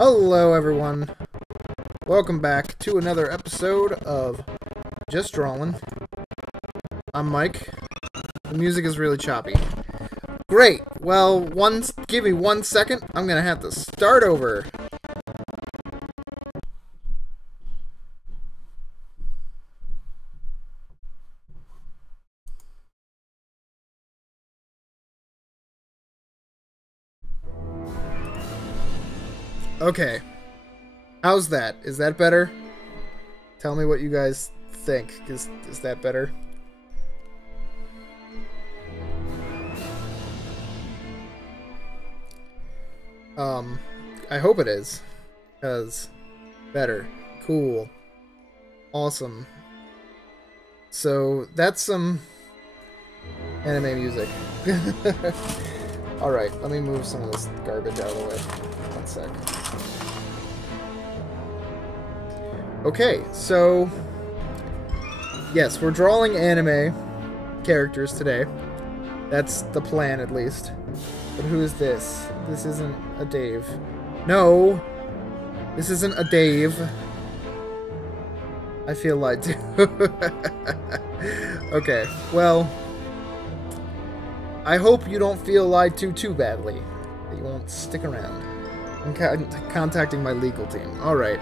Hello everyone, welcome back to another episode of Just Drawing. I'm Mike. The music is really choppy. Great, well, give me 1 second, I'm gonna have to start over. Okay, how's that? Is that better? Tell me what you guys think. Is that better? I hope it is. Because better. Cool. Awesome. So, that's some anime music. Alright, let me move some of this garbage out of the way. 1 sec. Okay, so yes, we're drawing anime characters today. That's the plan, at least. But who is this? This isn't a Dave. No! This isn't a Dave. I feel lied to. Okay, well, I hope you don't feel lied to too badly. That you won't stick around. I'm contacting my legal team. Alright.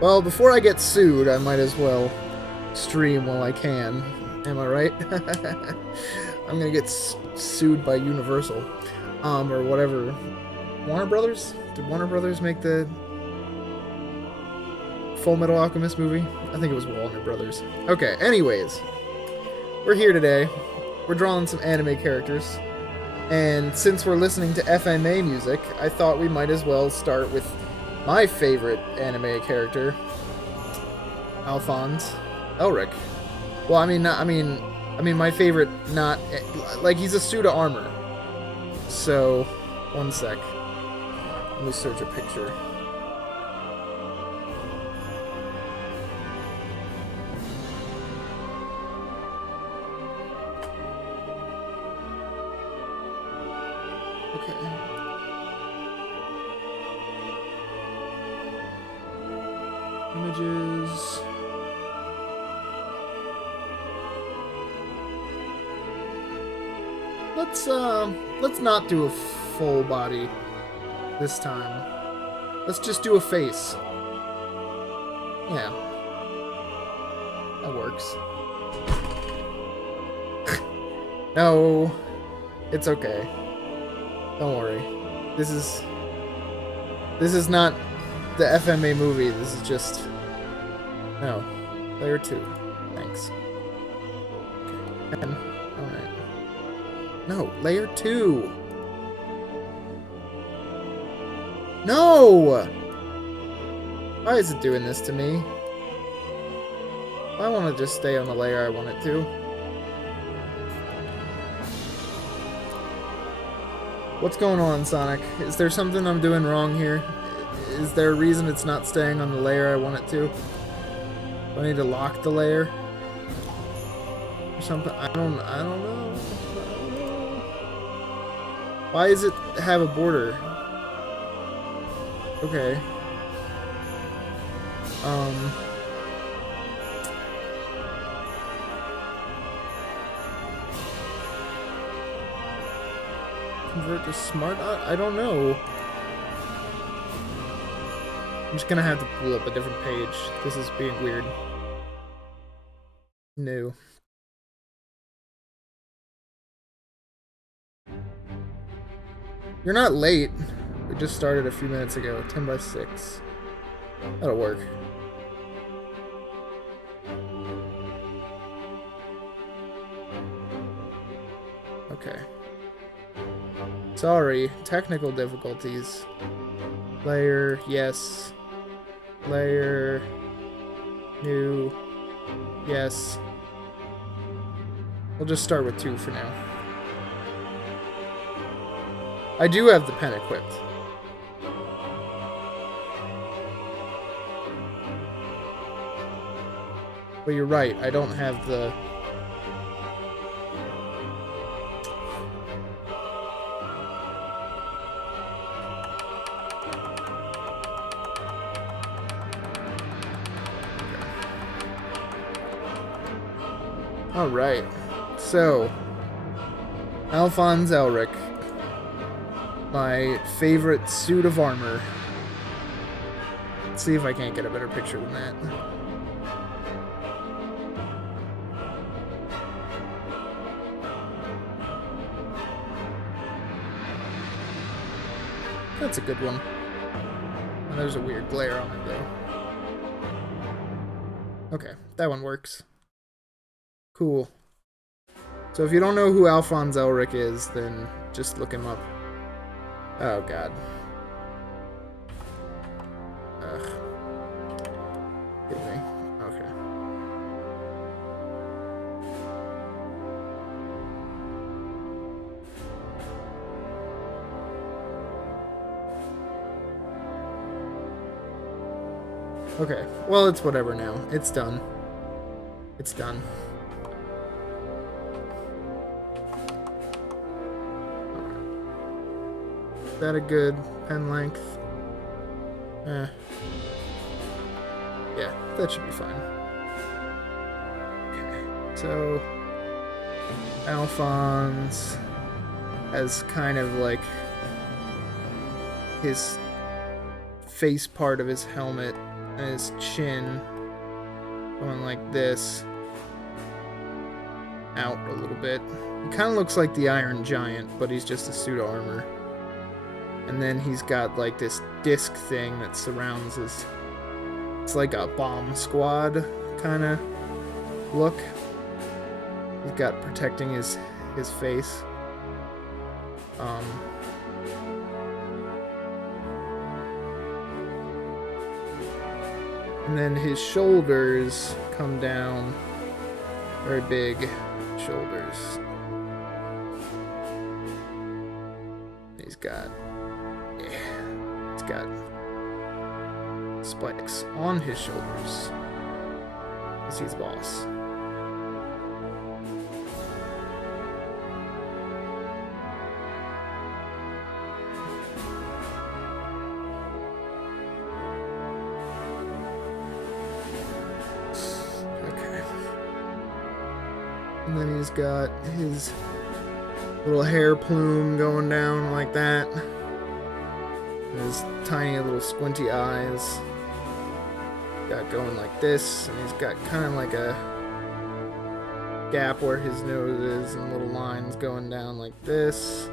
Well, before I get sued, I might as well stream while I can. Am I right? I'm gonna get sued by Universal. Or whatever. Warner Brothers? Did Warner Brothers make the Full Metal Alchemist movie? I think it was Warner Brothers. Okay, anyways. We're here today. We're drawing some anime characters. And since we're listening to FMA music, I thought we might as well start with my favorite anime character, Alphonse Elric. Well, I mean my favorite, not like he's a suit of armor. So, 1 sec. Let me search a picture. Okay. Images. Let's not do a full body this time. Let's just do a face. Yeah. That works. No. It's okay. Don't worry. This is not the FMA movie. This is just... No. Layer 2. Thanks. Okay. And... Alright. No! Layer 2! No! Why is it doing this to me? I want to just stay on the layer I want it to. What's going on, Sonic? Is there something I'm doing wrong here? Is there a reason it's not staying on the layer I want it to? Do I need to lock the layer? Or something? I don't know. Why does it have a border? Okay. Convert to smart? I don't know. I'm just gonna have to pull up a different page. This is being weird. New. You're not late. We just started a few minutes ago. 10 by 6. That'll work. Okay. Sorry, technical difficulties. Layer, yes. Layer, new, yes. We'll just start with 2 for now. I do have the pen equipped. But you're right, I don't have the... Alright. So, Alphonse Elric. My favorite suit of armor. Let's see if I can't get a better picture than that. That's a good one. Oh, there's a weird glare on it, though. Okay, that one works. Cool. So if you don't know who Alphonse Elric is, then just look him up. Oh, God. Ugh. Kidding me. Okay. Okay, well, it's whatever now. It's done. It's done. Is that a good pen length? Yeah, that should be fine. Okay, so Alphonse has kind of like his face part of his helmet and his chin going like this out a little bit. He kind of looks like the Iron Giant, but he's just a suit of armor. And then he's got like this disc thing that surrounds his... It's like a bomb squad kind of look. He's got protecting his face. And then his shoulders come down. Very big shoulders. He's got spikes on his shoulders. Because he's the boss. Okay. And then he's got his little hair plume going down like that. His tiny little squinty eyes. Got going like this, and he's got kind of like a gap where his nose is, and little lines going down like this.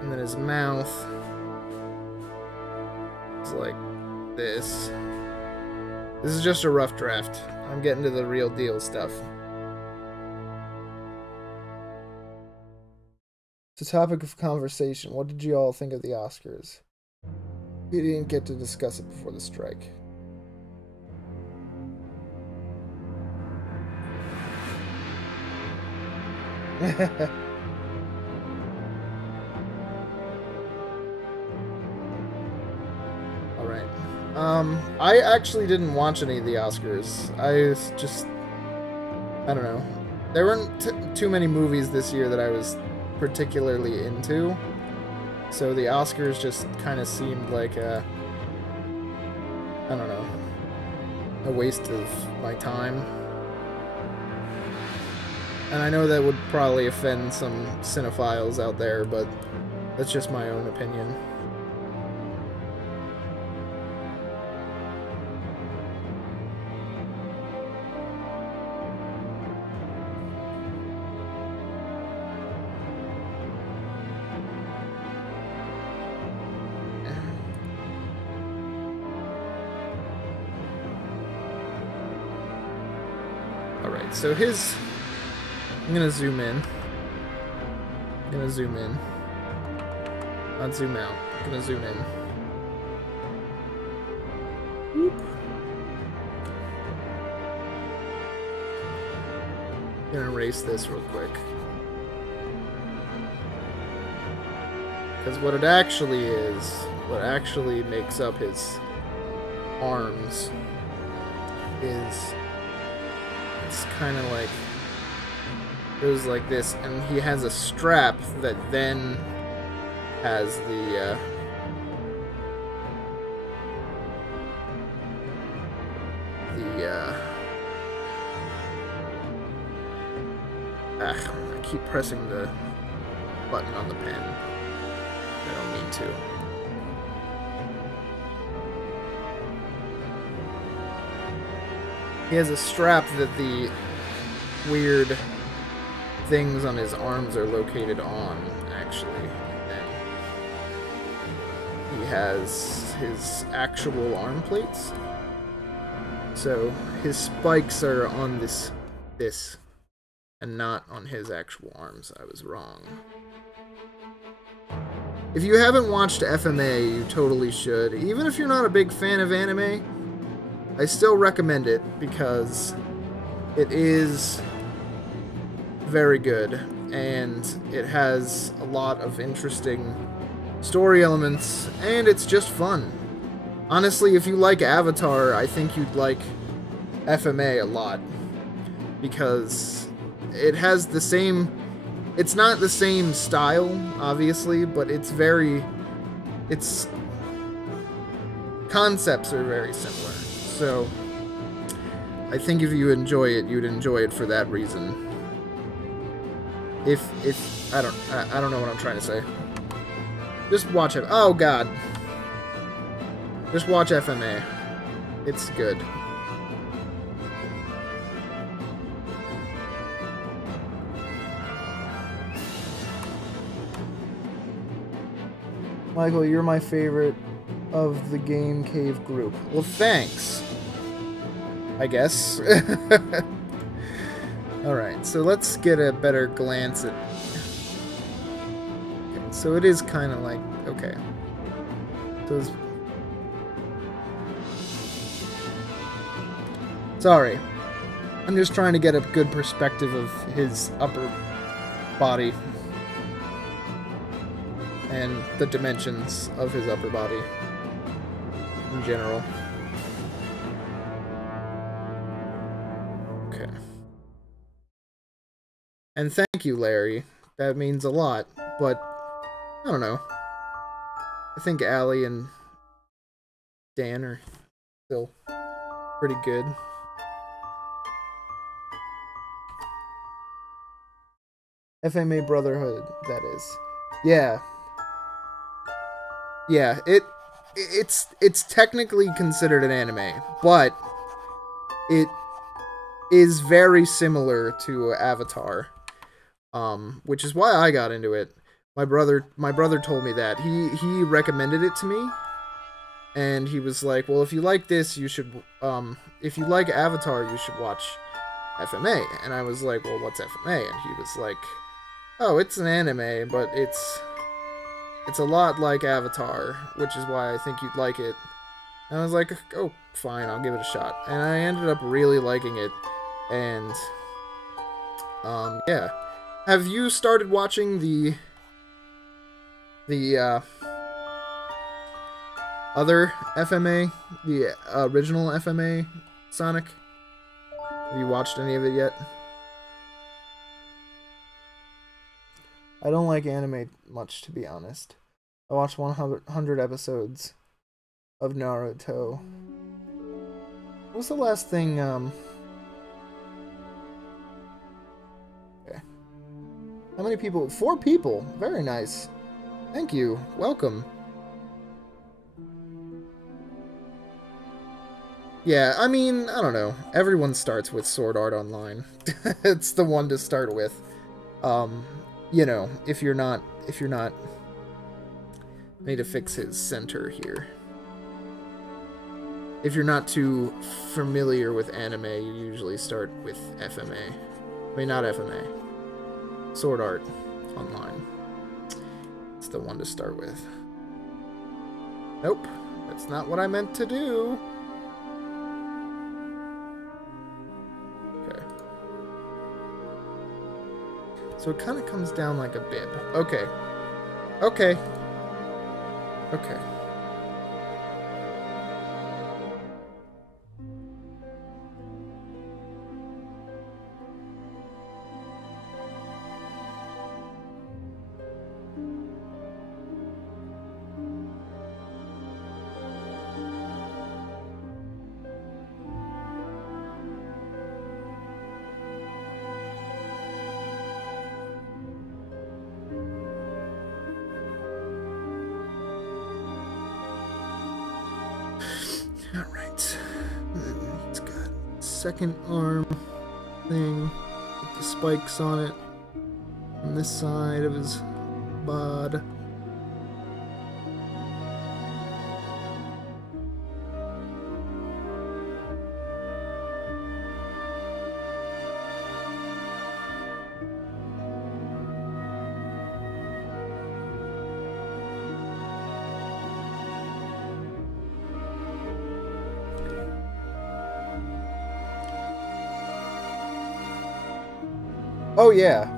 And then his mouth is like this. This is just a rough draft. I'm getting to the real deal stuff. It's a topic of conversation. What did you all think of the Oscars? We didn't get to discuss it before the strike. Alright. I actually didn't watch any of the Oscars. I don't know. There weren't too many movies this year that I was particularly into. So the Oscars just kind of seemed like I don't know, a waste of my time. And I know that would probably offend some cinephiles out there, but that's just my own opinion. Alright, so I'm gonna zoom in. I'm gonna zoom in. Not zoom out. I'm gonna zoom in. Whoop. I'm gonna erase this real quick. Because what it actually is, what actually makes up his arms is, it's kind of like, goes like this, and he has a strap that then has the I keep pressing the button on the pen. I don't mean to. He has a strap that the weird things on his arms are located on, actually. And then he has his actual arm plates. So his spikes are on this, and not on his actual arms. I was wrong. If you haven't watched FMA, you totally should. Even if you're not a big fan of anime, I still recommend it because it is very good and it has a lot of interesting story elements and it's just fun. Honestly, if you like Avatar, I think you'd like FMA a lot because it has the same... It's not the same style, obviously, but it's concepts are very similar. So, I think if you enjoy it, you'd enjoy it for that reason. I don't know what I'm trying to say. Just watch it. Oh God. Just watch FMA. It's good. Michael, you're my favorite of the Game Cave group. Well, thanks. I guess. Alright, so let's get a better glance at... Okay, so it is kind of like... Okay. So it's... Sorry. I'm just trying to get a good perspective of his upper body. And the dimensions of his upper body. In general. Okay. And thank you, Larry. That means a lot, but I don't know. I think Allie and Dan are still pretty good. FMA Brotherhood, that is. Yeah. Yeah, it's technically considered an anime, but it is very similar to Avatar, which is why I got into it. My brother told me that he recommended it to me, and he was like, "Well, if you like this, you should if you like Avatar, you should watch FMA." And I was like, "Well, what's FMA?" And he was like, "Oh, it's an anime, but it's a lot like Avatar, which is why I think you'd like it." And I was like, "Oh, fine, I'll give it a shot." And I ended up really liking it. And yeah. Have you started watching the other FMA, the original FMA Sonic? Have you watched any of it yet? I don't like anime much, to be honest. I watched 100 episodes of Naruto. What was the last thing, Okay. How many people? 4 people! Very nice. Thank you. Welcome. Yeah, I mean, I don't know. Everyone starts with Sword Art Online. It's the one to start with. You know, if you're not... I need to fix his center here. If you're not too familiar with anime, you usually start with FMA. I mean, not FMA. Sword Art Online. It's the one to start with. Nope, that's not what I meant to do. Okay. So it kind of comes down like a bib. Okay. Okay. Okay. second arm thing with the spikes on it on this side of his bod. Oh yeah,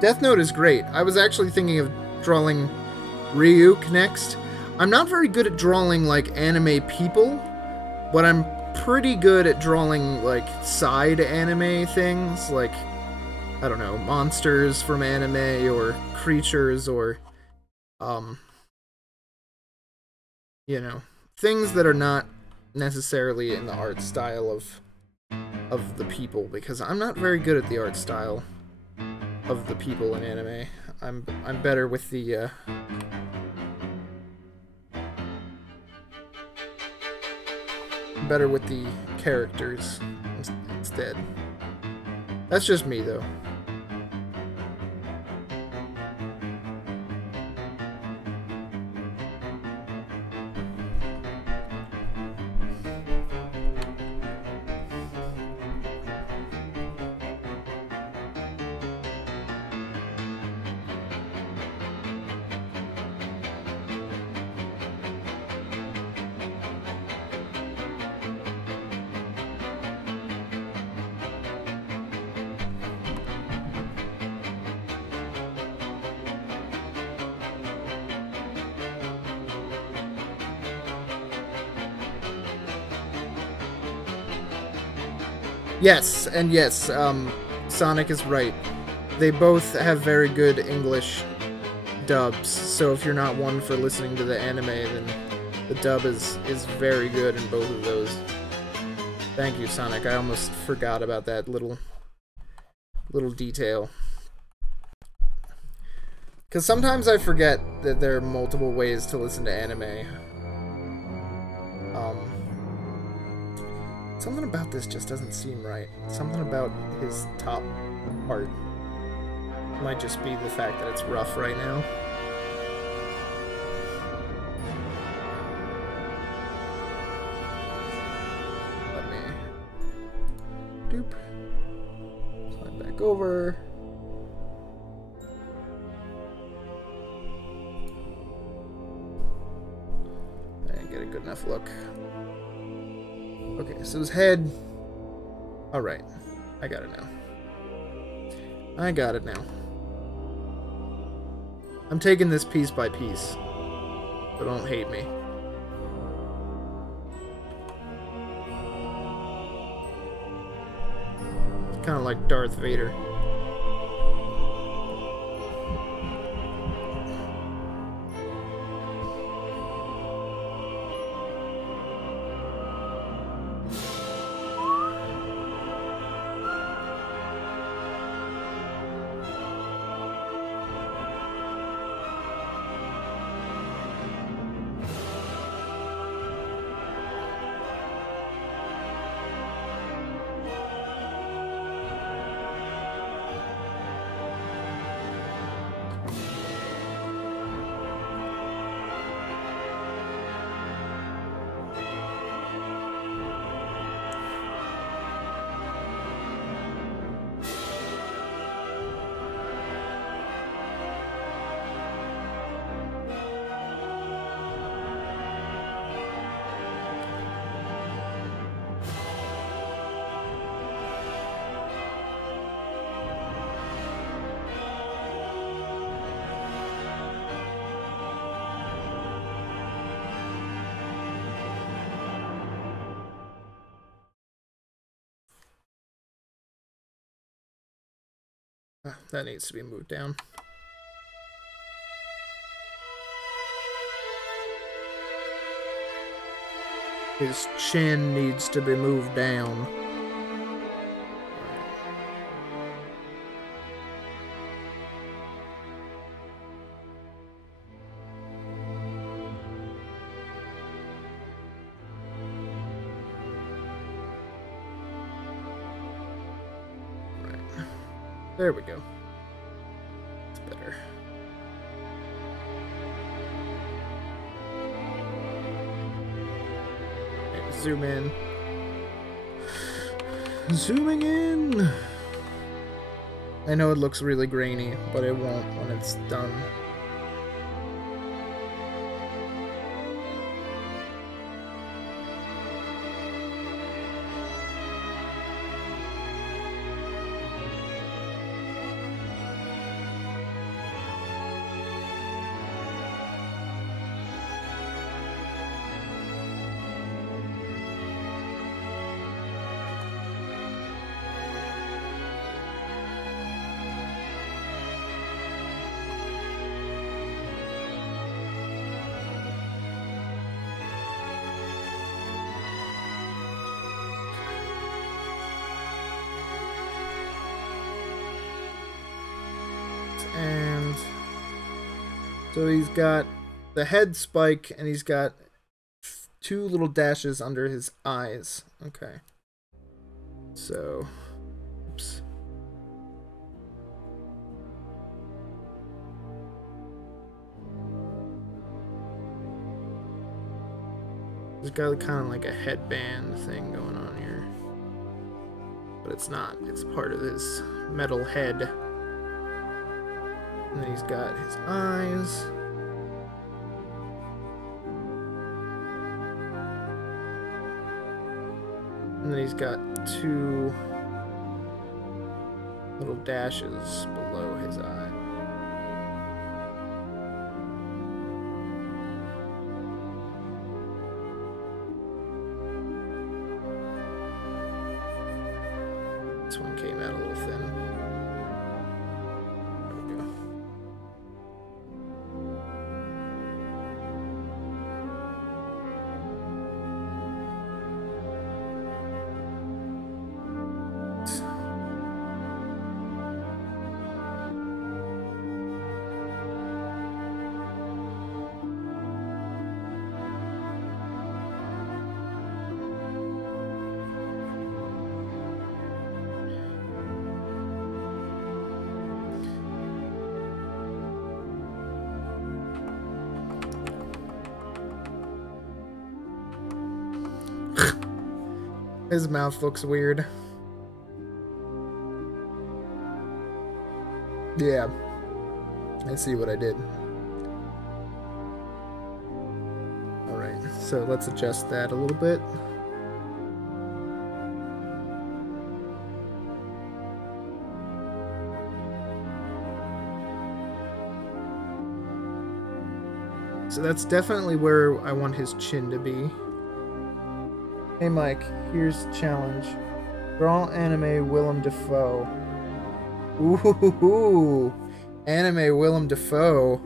Death Note is great. I was actually thinking of drawing Ryuk next. I'm not very good at drawing, like, anime people, but I'm pretty good at drawing, like, side anime things, like, I don't know, monsters from anime, or creatures, or, you know, things that are not necessarily in the art style of the people, because I'm not very good at the art style of the people in anime. I'm better with the characters instead. That's just me though. Yes, and yes, Sonic is right. They both have very good English dubs, so if you're not one for listening to the anime, then the dub is very good in both of those. Thank you, Sonic. I almost forgot about that little detail. Because sometimes I forget that there are multiple ways to listen to anime. Something about this just doesn't seem right. Something about his top part. Might just be the fact that it's rough right now. Let me... doop. Slide back over. And get a good enough look. Okay, so his head... Alright, I got it now. I got it now. I'm taking this piece by piece, so don't hate me. It's kind of like Darth Vader. That needs to be moved down. His chin needs to be moved down. There we go. It's better. Okay, zoom in. Zooming in! I know it looks really grainy, but it won't when it's done. And so he's got the head spike, and he's got 2 little dashes under his eyes. Okay. So, oops. He's got kind of like a headband thing going on here. But it's not. It's part of his metal head. And then he's got his eyes. And then he's got 2 little dashes below his eye. This one came out a little thin. His mouth looks weird. Yeah. I see what I did. Alright, so let's adjust that a little bit. So that's definitely where I want his chin to be. Hey Mike, here's the challenge. Draw anime Willem Dafoe. Ooh, anime Willem Dafoe.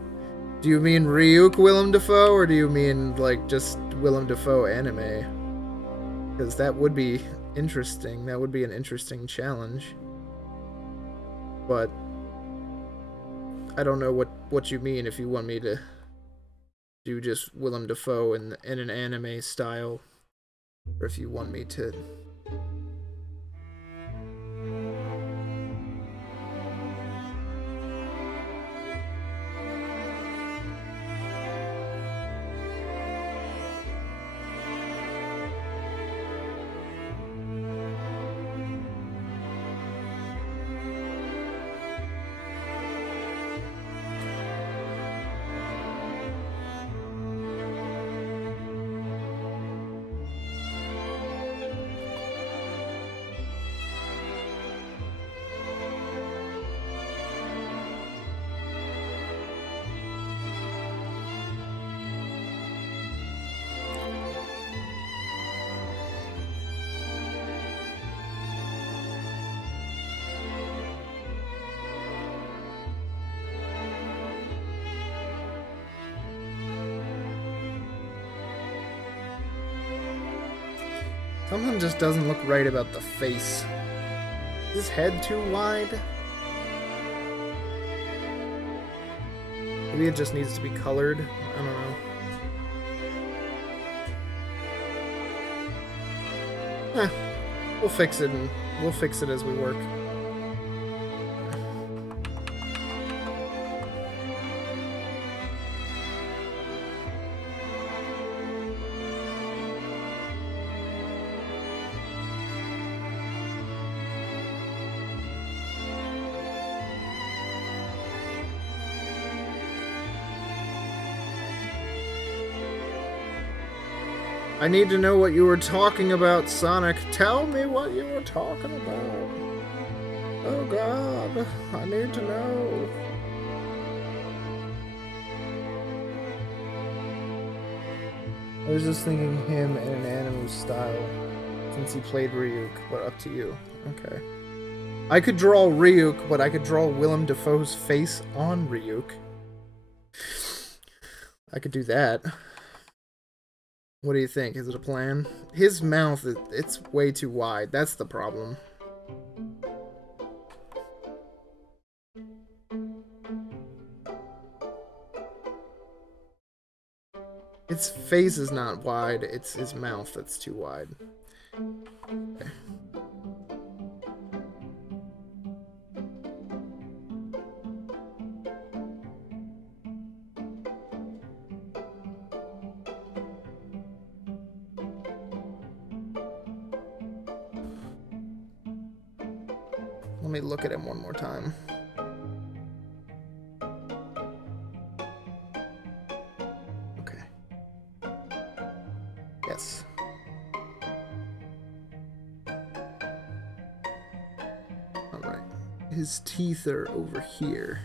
Do you mean Ryuk Willem Dafoe, or do you mean like just Willem Dafoe anime? Because that would be interesting. That would be an interesting challenge. But I don't know what you mean if you want me to do just Willem Dafoe in an anime style. Or if you want me to... Something just doesn't look right about the face. Is his head too wide? Maybe it just needs to be colored. I don't know. We'll fix it, and we'll fix it as we work. I need to know what you were talking about, Sonic. Tell me what you were talking about. Oh God, I need to know. I was just thinking him in an anime style, since he played Ryuk, but up to you. Okay. I could draw Ryuk, but I could draw Willem Dafoe's face on Ryuk. I could do that. What do you think? Is it a plan? His mouth, it's way too wide. That's the problem. His face is not wide, it's his mouth that's too wide. Okay. Let me look at him one more time. Yes. Alright. His teeth are over here.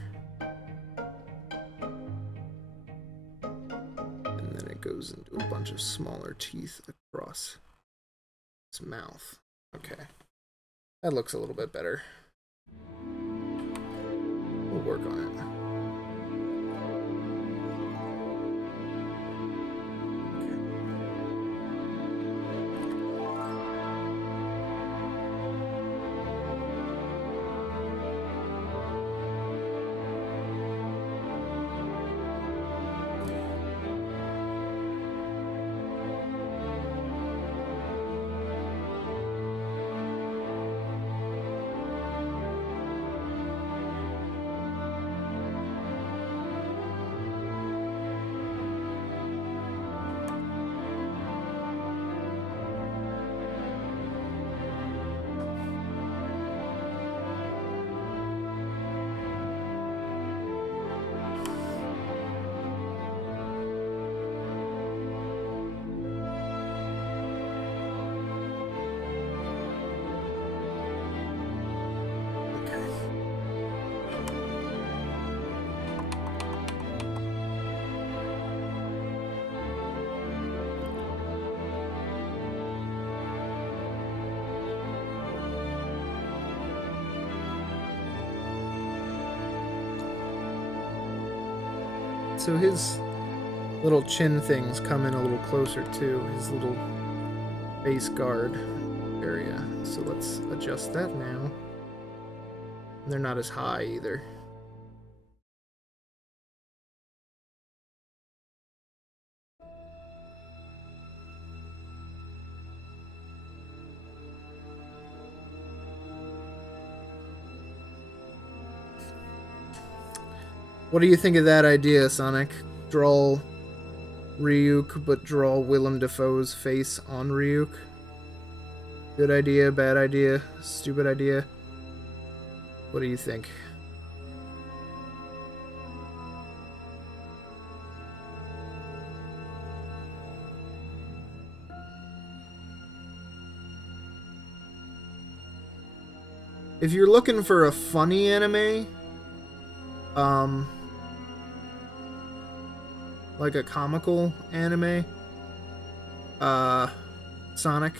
And then it goes into a bunch of smaller teeth across his mouth. Okay. That looks a little bit better. We'll work on it. So his little chin things come in a little closer too, his little face guard area. So let's adjust that now. They're not as high either. What do you think of that idea, Sonic? Draw Ryuk, but draw Willem Dafoe's face on Ryuk? Good idea, bad idea, stupid idea? What do you think? If you're looking for a funny anime, like a comical anime, Sonic,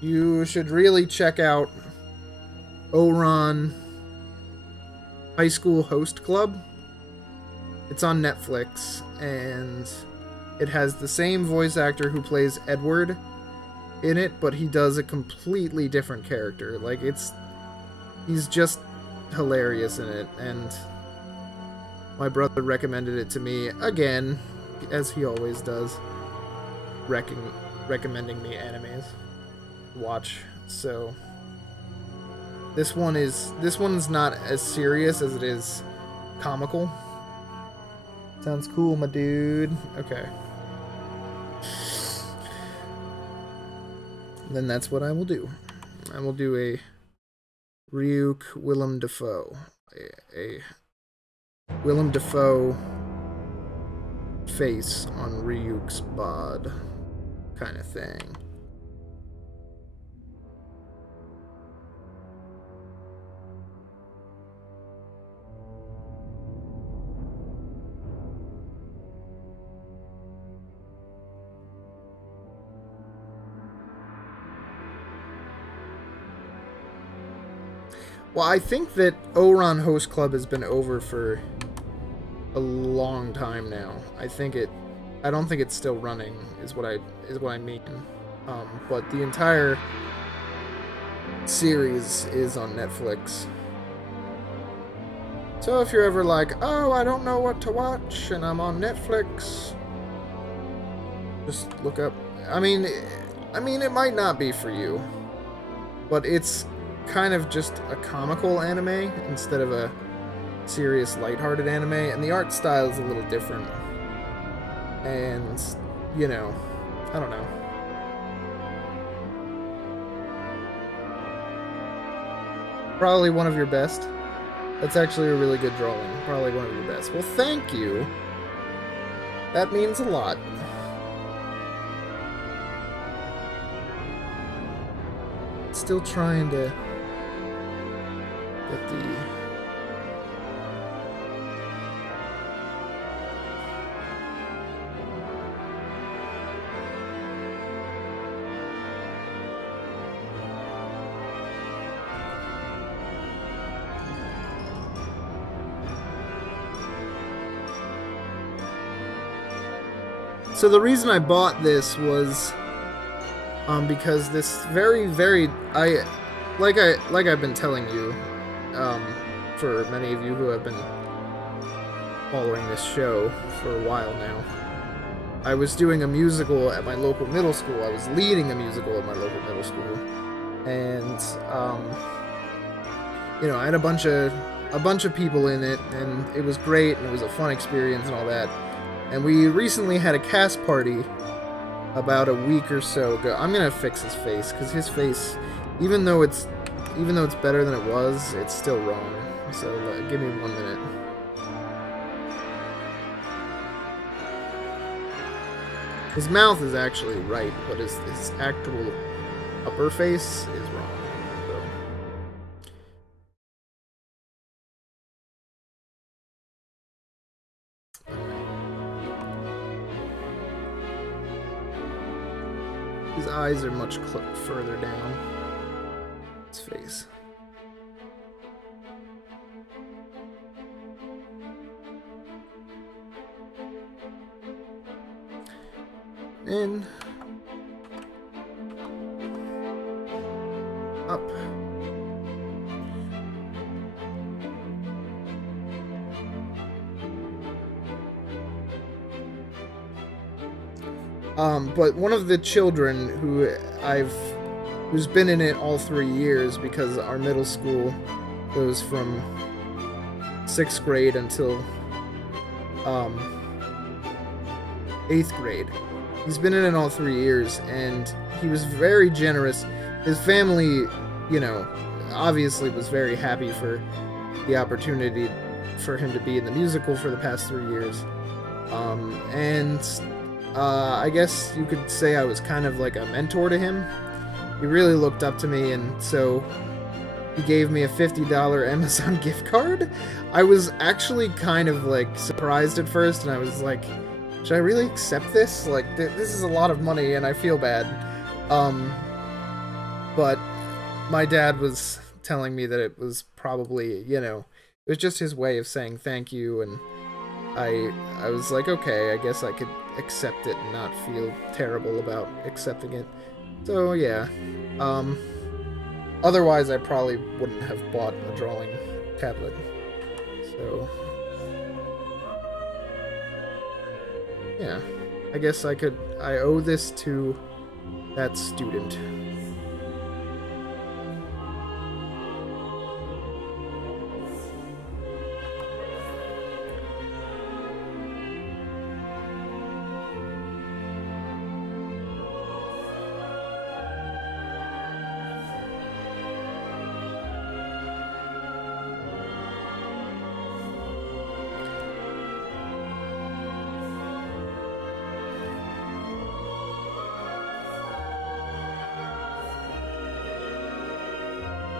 you should really check out Ouran High School Host Club. It's on Netflix, and it has the same voice actor who plays Edward in it, but he does a completely different character. Like, he's just hilarious in it, and my brother recommended it to me again, as he always does, recommending me animes to watch. So this one's not as serious as it is comical. Sounds cool, my dude. Okay. Then that's what I will do. I will do a Ryuk Willem Dafoe. A Willem Dafoe face on Ryuk's bod. kind of thing. Well, I think that Ouran Host Club has been over for a long time now. I don't think it's still running, is what I mean. But the entire series is on Netflix. So if you're ever like, oh, I don't know what to watch, and I'm on Netflix, just look up. I mean, it might not be for you, but it's kind of just a comical anime instead of a serious, lighthearted anime, and the art style is a little different. And, you know, I don't know. Probably one of your best. That's actually a really good drawing. Probably one of your best. Well, thank you. That means a lot. Still trying to get the... So the reason I bought this was because this very like I've been telling you, for many of you who have been following this show for a while now, I was doing a musical at my local middle school. I was leading a musical at my local middle school, and you know, I had a bunch of people in it, and it was great, and it was a fun experience and all that. And we recently had a cast party about a week or so ago. I'm gonna fix his face, because his face, even though it's better than it was, it's still wrong. So give me 1 minute. His mouth is actually right, but his actual upper face is wrong. His eyes are much further down. His face. In. Up. But one of the children who's been in it all 3 years, because our middle school goes from 6th grade until 8th grade. He's been in it all 3 years, and he was very generous. His family, you know, obviously was very happy for the opportunity for him to be in the musical for the past 3 years. I guess you could say I was kind of like a mentor to him. He really looked up to me, and so he gave me a $50 Amazon gift card. I was actually kind of like surprised at first, and I was like, should I really accept this? Like, this is a lot of money, and I feel bad. But my dad was telling me that it was probably, you know, it was just his way of saying thank you, and I was like, okay, I guess I could accept it and not feel terrible about accepting it. So yeah, otherwise I probably wouldn't have bought a drawing tablet. So yeah, I guess I owe this to that student.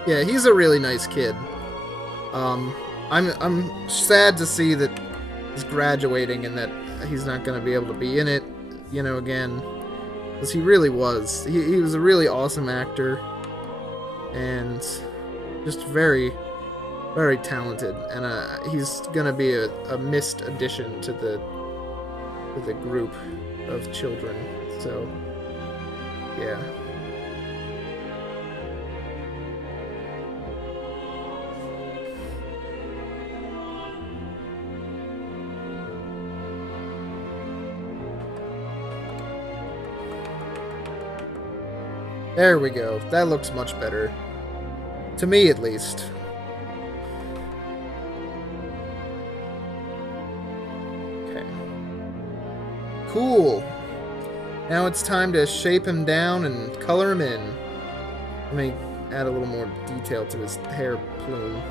Yeah, he's a really nice kid. I'm sad to see that he's graduating and that he's not going to be able to be in it, you know, again. Because he really was. He was a really awesome actor. And just very, very talented. And he's going to be a missed addition to the group of children. So, yeah. There we go. That looks much better. To me, at least. Okay. Cool. Now it's time to shape him down and color him in. Let me add a little more detail to his hair plume.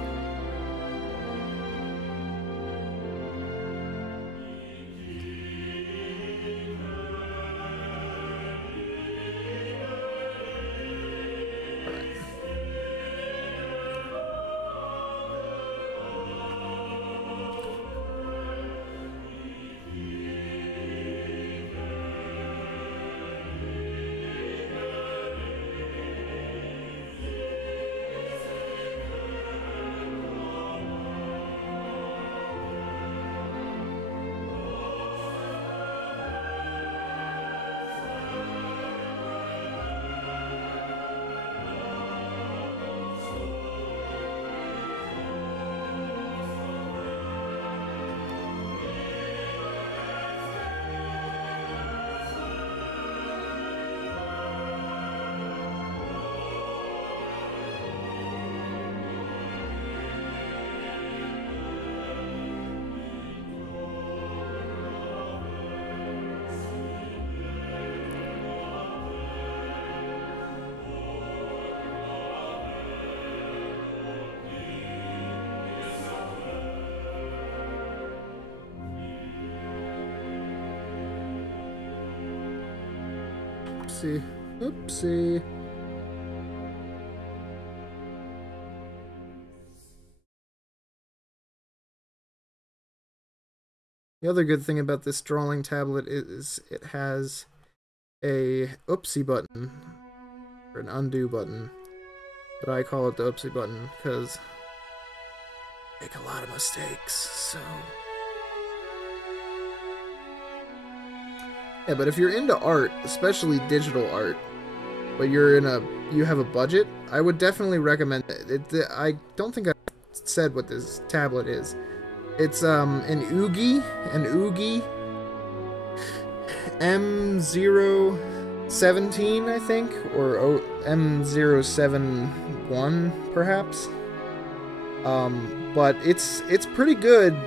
Oopsie. Oopsie. The other good thing about this drawing tablet is it has a oopsie button, or an undo button, but I call it the oopsie button because I make a lot of mistakes, so... Yeah, but if you're into art, especially digital art, but you have a budget, I would definitely recommend it. I don't think I said what this tablet is. It's an Oogie M017, I think, or M071 perhaps. But it's pretty good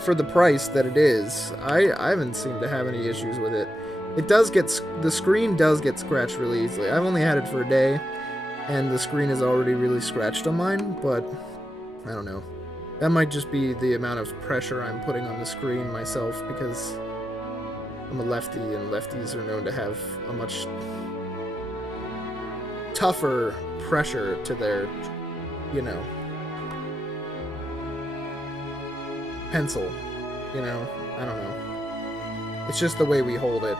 for the price that it is. I haven't seemed to have any issues with it. The screen does get scratched really easily. I've only had it for a day, and the screen is already really scratched on mine, but I don't know. That might just be the amount of pressure I'm putting on the screen myself, because I'm a lefty, and lefties are known to have a much tougher pressure to their, you know, pencil, you know, I don't know. It's just the way we hold it.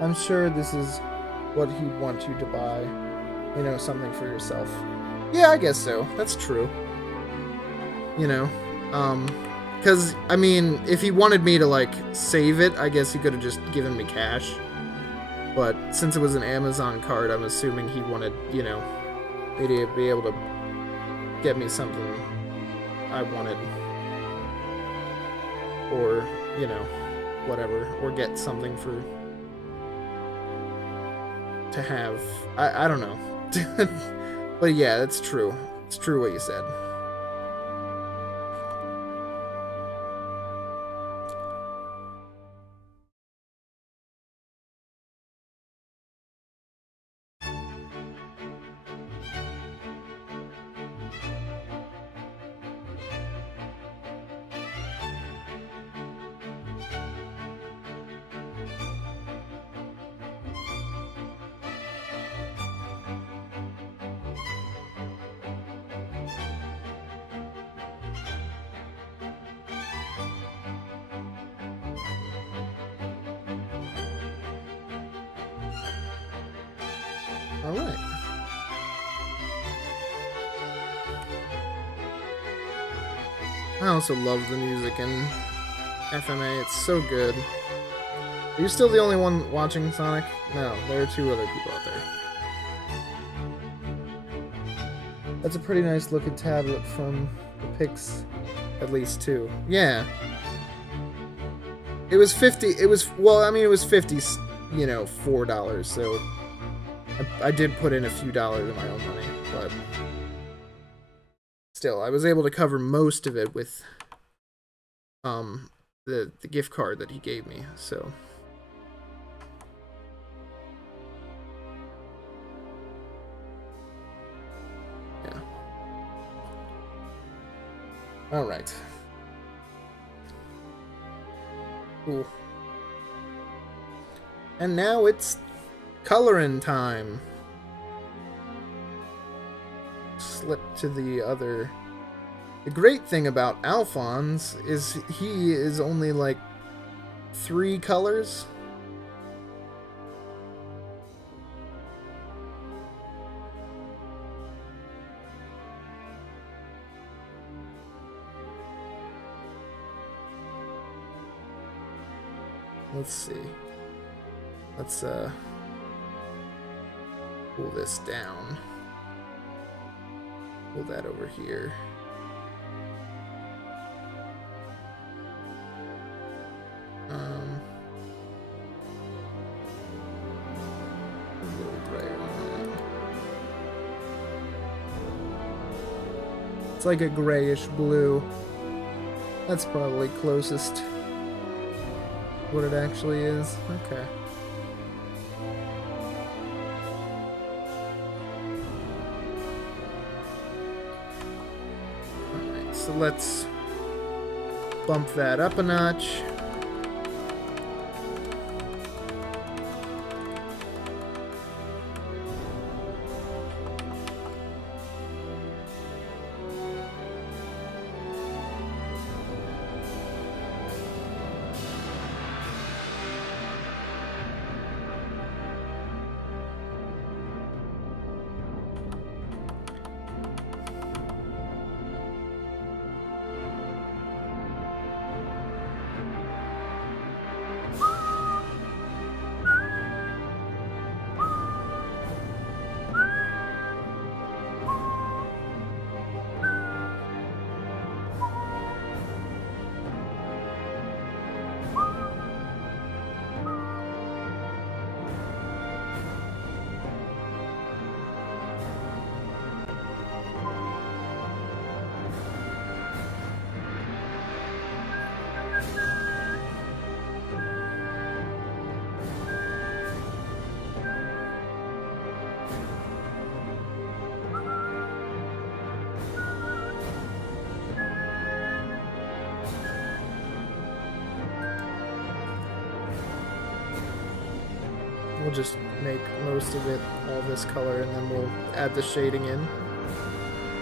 I'm sure this is what he'd want you to buy. You know, something for yourself. Yeah, I guess so. That's true. You know, because, I mean, if he wanted me to, like, save it, I guess he could have just given me cash. But since it was an Amazon card, I'm assuming he wanted, you know, me to be able to get me something I wanted. Or, you know, whatever. Or get something for... to have. I don't know. But yeah, that's true. It's true what you said. Alright. I also love the music in FMA. It's so good. Are you still the only one watching Sonic? No, there are 2 other people out there. That's a pretty nice looking tablet from the Pix, at least 2. Yeah. It was 50, well, I mean, it was 50, you know, $4, so I did put in a few dollars of my own money, but still, I was able to cover most of it with, the gift card that he gave me, so. Yeah. Alright. Cool. And now it's coloring time. Slip to the other. The great thing about Alphonse is he is only like 3 colors. Let's see. Let's pull this down. Pull that over here. A little gray on that. It's like a grayish blue. That's probably closest what it actually is. Okay. Alright, so let's bump that up a notch. We'll just make most of it all this color, and then we'll add the shading in.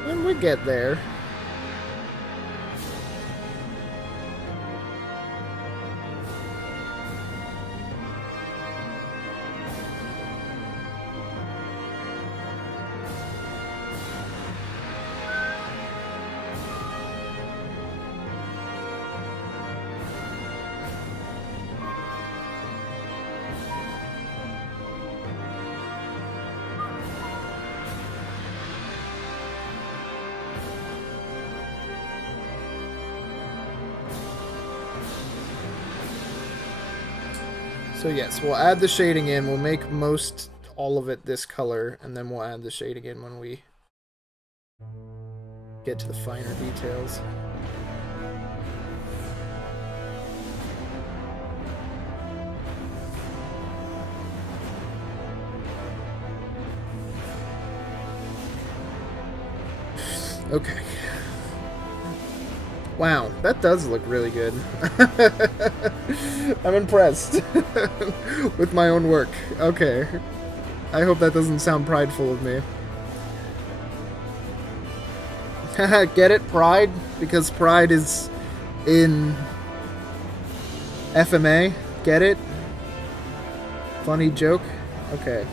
When we get there. So yes, we'll add the shading in, we'll make all of it this color, and then we'll add the shading in when we get to the finer details. Okay. Wow, that does look really good. I'm impressed with my own work. Okay. I hope that doesn't sound prideful of me. Get it? Pride? Because Pride is in FMA? Get it? Funny joke? Okay.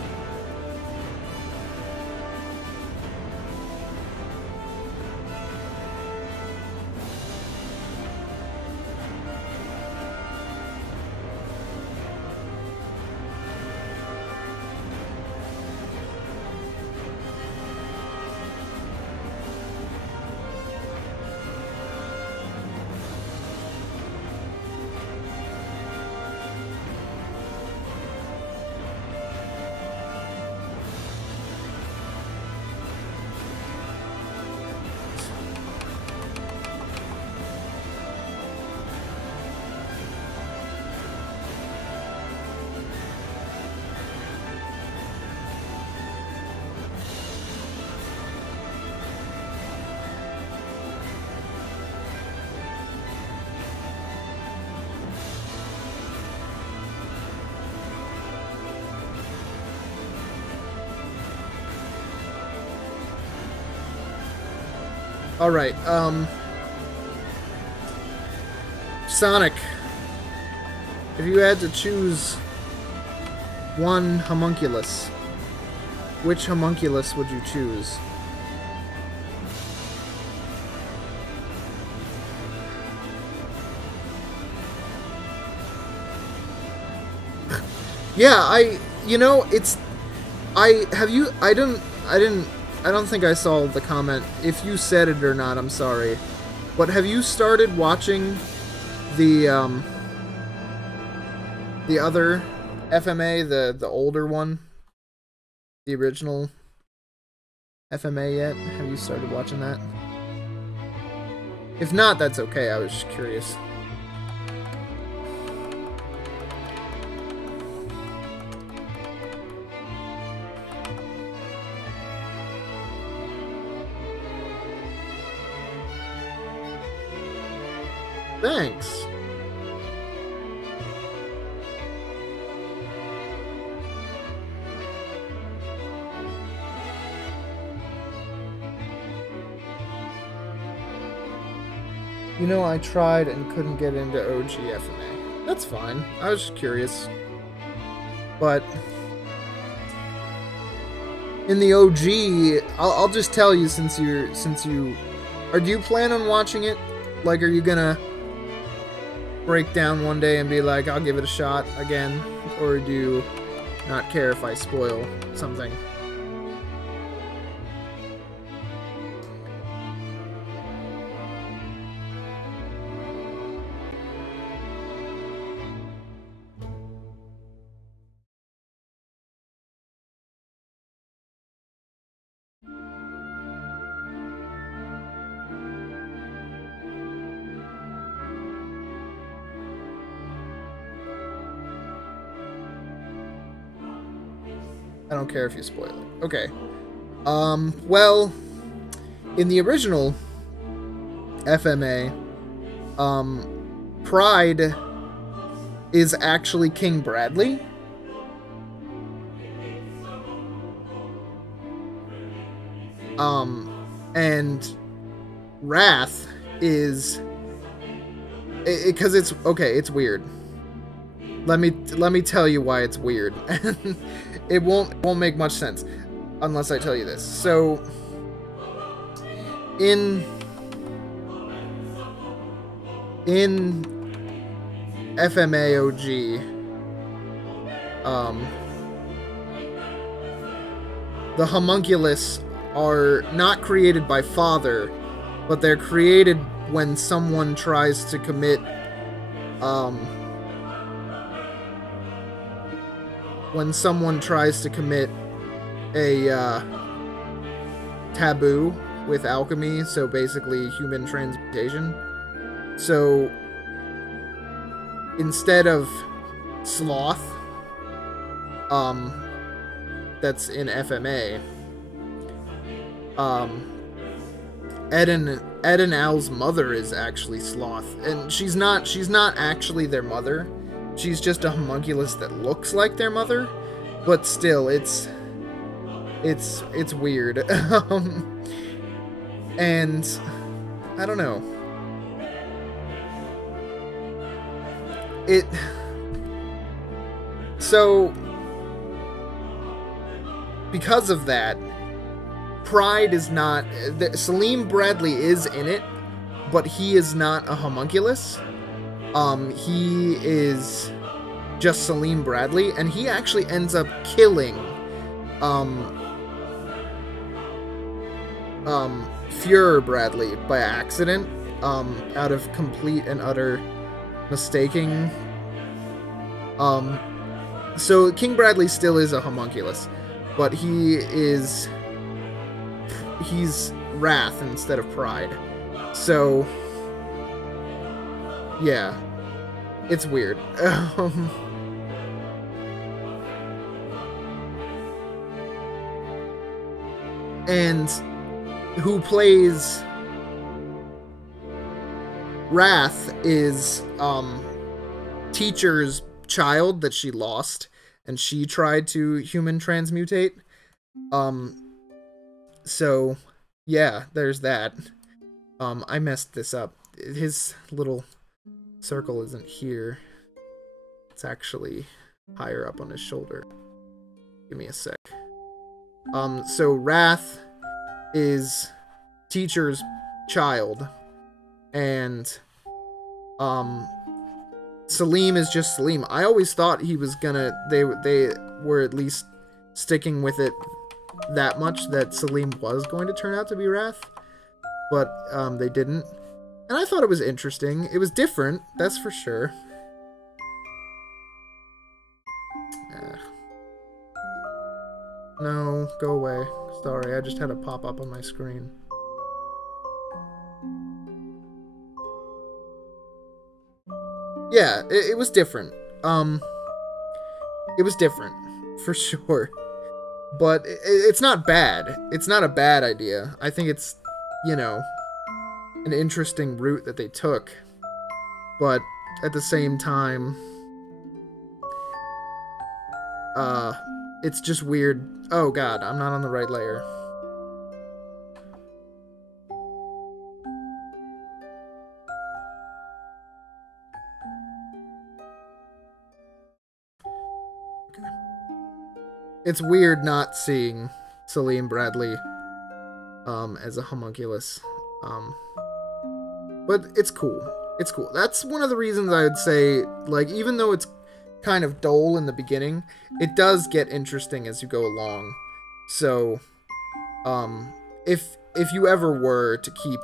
Alright, Sonic, if you had to choose one homunculus, which homunculus would you choose? Yeah, you know, it's, I don't think I saw the comment. If you said it or not, I'm sorry. But have you started watching the other FMA, the older one? The original FMA yet? Have you started watching that? If not, that's okay. I was just curious. Thanks. You know, I tried and couldn't get into OG FMA. That's fine. I was just curious. But in the OG, I'll just tell you, since you do you plan on watching it? Like, are you gonna break down one day and be like, I'll give it a shot again? Or do you not care if I spoil something? I don't care if you spoil it. Okay. Well, in the original FMA, Pride is actually King Bradley. And Wrath is... because it's... okay, it's weird. Let me tell you why it's weird. It won't make much sense unless I tell you this. So in FMA OG, the homunculus are not created by Father, but they're created when someone tries to commit a taboo with alchemy, so basically human transmutation. So instead of Sloth, that's in FMA, Ed and Al's mother is actually Sloth, and she's not actually their mother. She's just a homunculus that looks like their mother, but still, it's weird. And I don't know. So because of that, Pride is not... Salim Bradley is in it, but he is not a homunculus. He is just Salim Bradley, and he actually ends up killing Fuhrer Bradley by accident, out of complete and utter mistaking. So King Bradley still is a homunculus, but he's Wrath instead of Pride. So yeah, it's weird. And who plays Wrath is Teacher's child that she lost, and she tried to human transmutate. So yeah, there's that. I messed this up. His little circle isn't here. It's actually higher up on his shoulder. Give me a sec. So Wrath is Teacher's child, and Selim is just Selim. I always thought he was gonna, they were at least sticking with it that much, that Selim was going to turn out to be Wrath, but they didn't. And I thought it was interesting. It was different, that's for sure. No, go away. Sorry, I just had a pop-up on my screen. Yeah, it was different. It was different, for sure. But it's not bad. It's not a bad idea. I think it's, you know, an interesting route that they took. But at the same time, it's just weird. Oh god, I'm not on the right layer. Okay. It's weird not seeing Selim Bradley as a homunculus. But it's cool. It's cool. That's one of the reasons I would say, like, even though it's kind of dull in the beginning, it does get interesting as you go along. So, if you ever were to keep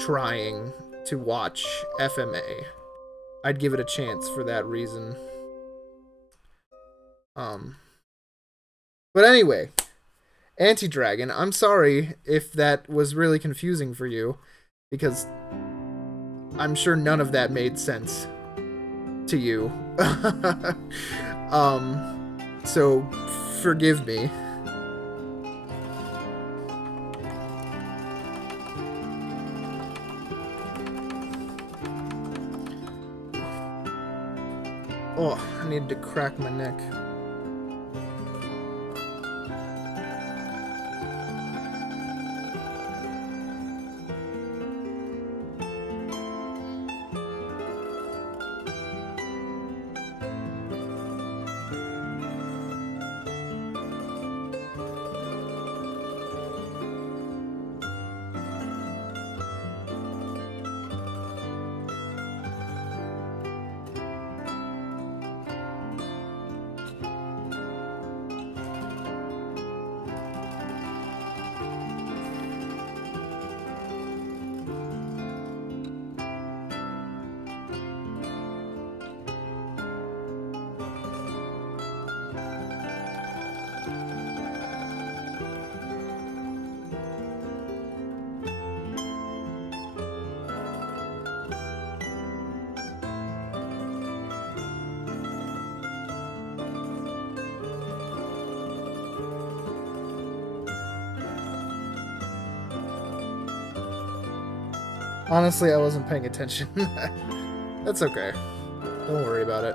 trying to watch FMA, I'd give it a chance for that reason. But anyway, Anti-Dragon, I'm sorry if that was really confusing for you, because I'm sure none of that made sense to you. So forgive me. Oh, I need to crack my neck. Honestly, I wasn't paying attention. That's okay. Don't worry about it.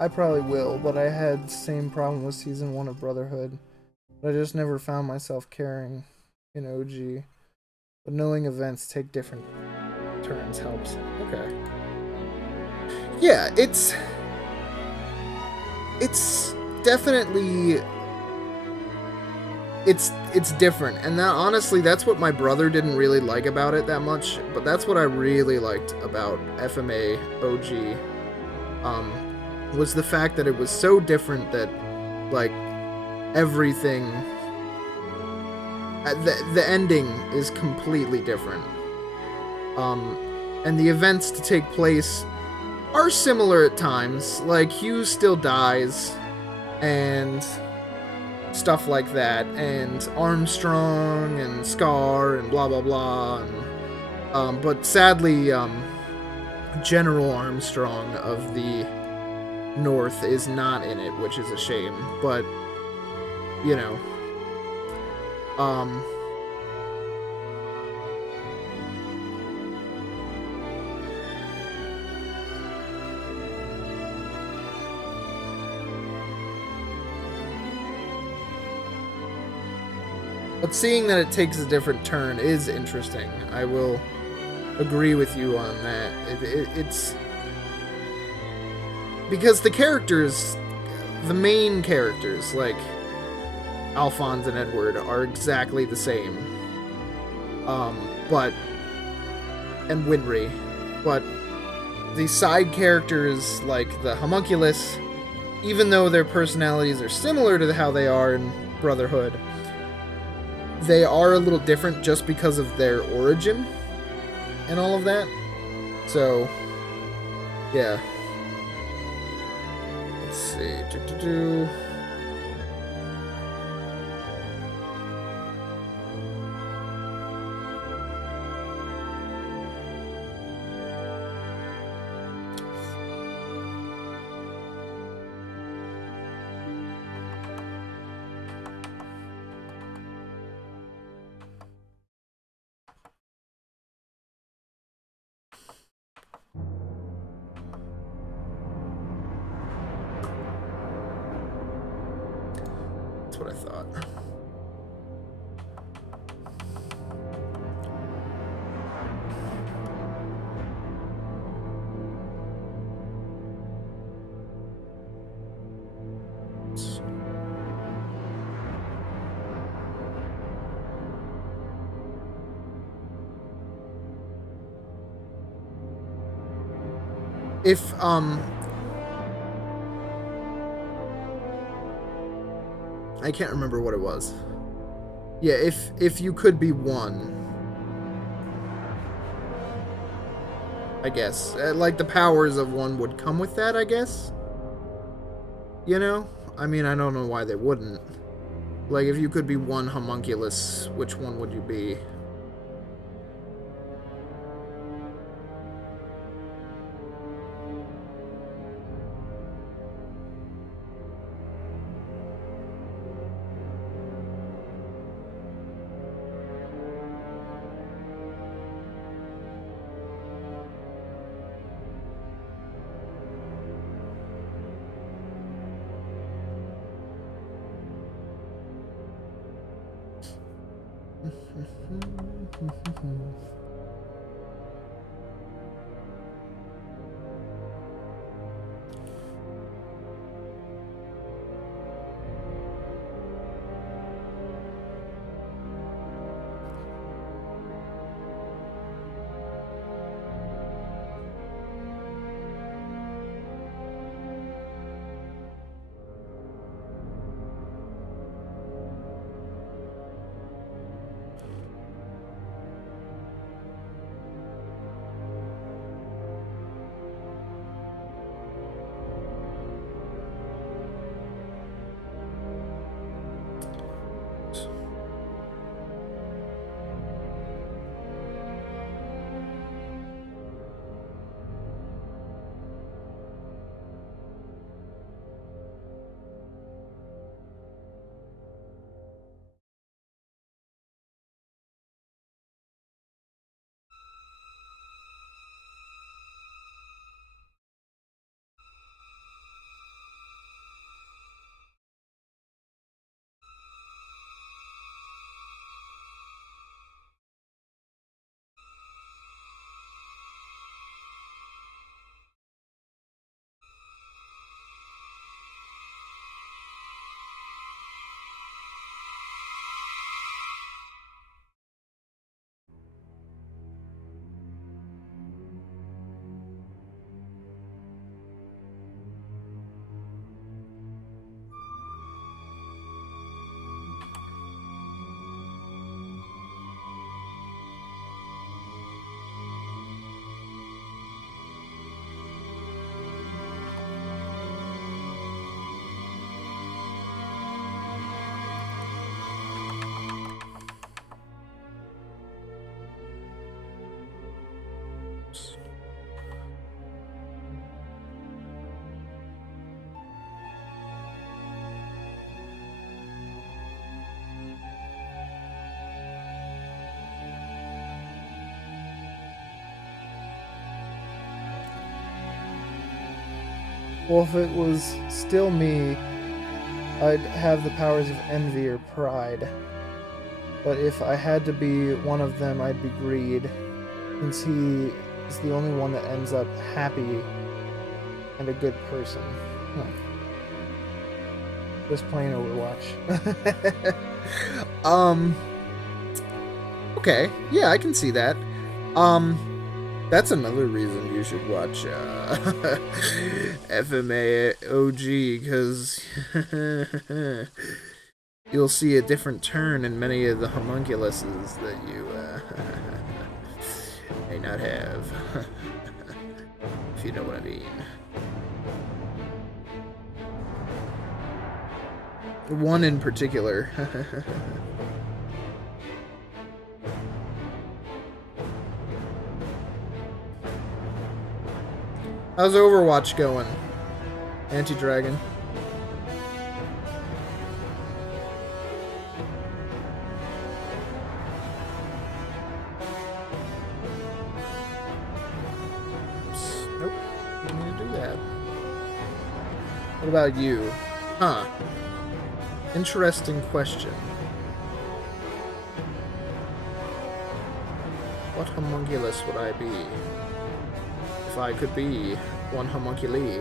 I probably will, but I had the same problem with Season 1 of Brotherhood. But I just never found myself caring in OG. But knowing events take different turns helps. Okay. Yeah, it's definitely it's different, and that honestly that's what my brother didn't really like about it that much, but that's what I really liked about FMA OG. Was the fact that it was so different that, like, everything, the ending is completely different, and the events to take place are similar at times. Like, Hughes still dies and stuff like that, and Armstrong and Scar and blah blah blah, and but sadly General Armstrong of the North is not in it, which is a shame, but you know, Um, but seeing that it takes a different turn is interesting. I will agree with you on that. It's because the characters, the main characters, like Alphonse and Edward, are exactly the same. And Winry, but the side characters, like the homunculus, even though their personalities are similar to how they are in Brotherhood, they are a little different just because of their origin and all of that. So, yeah. Let's see. That's what I thought. If, I can't remember what it was. Yeah, if you could be one, I guess. Like, the powers of one would come with that, I guess? You know? I mean, I don't know why they wouldn't. Like, if you could be one homunculus, which one would you be? Well, if it was still me, I'd have the powers of envy or pride. But if I had to be one of them, I'd be greed, since he is the only one that ends up happy and a good person. Huh. Just playing Overwatch. Okay, yeah, I can see that. That's another reason you should watch FMA OG, because you'll see a different turn in many of the homunculuses that you may not have, if you know what I mean. One in particular. How's Overwatch going, Anti-Dragon? Nope, didn't need to do that. What about you? Huh. Interesting question. What homunculus would I be if I could be one homunculi?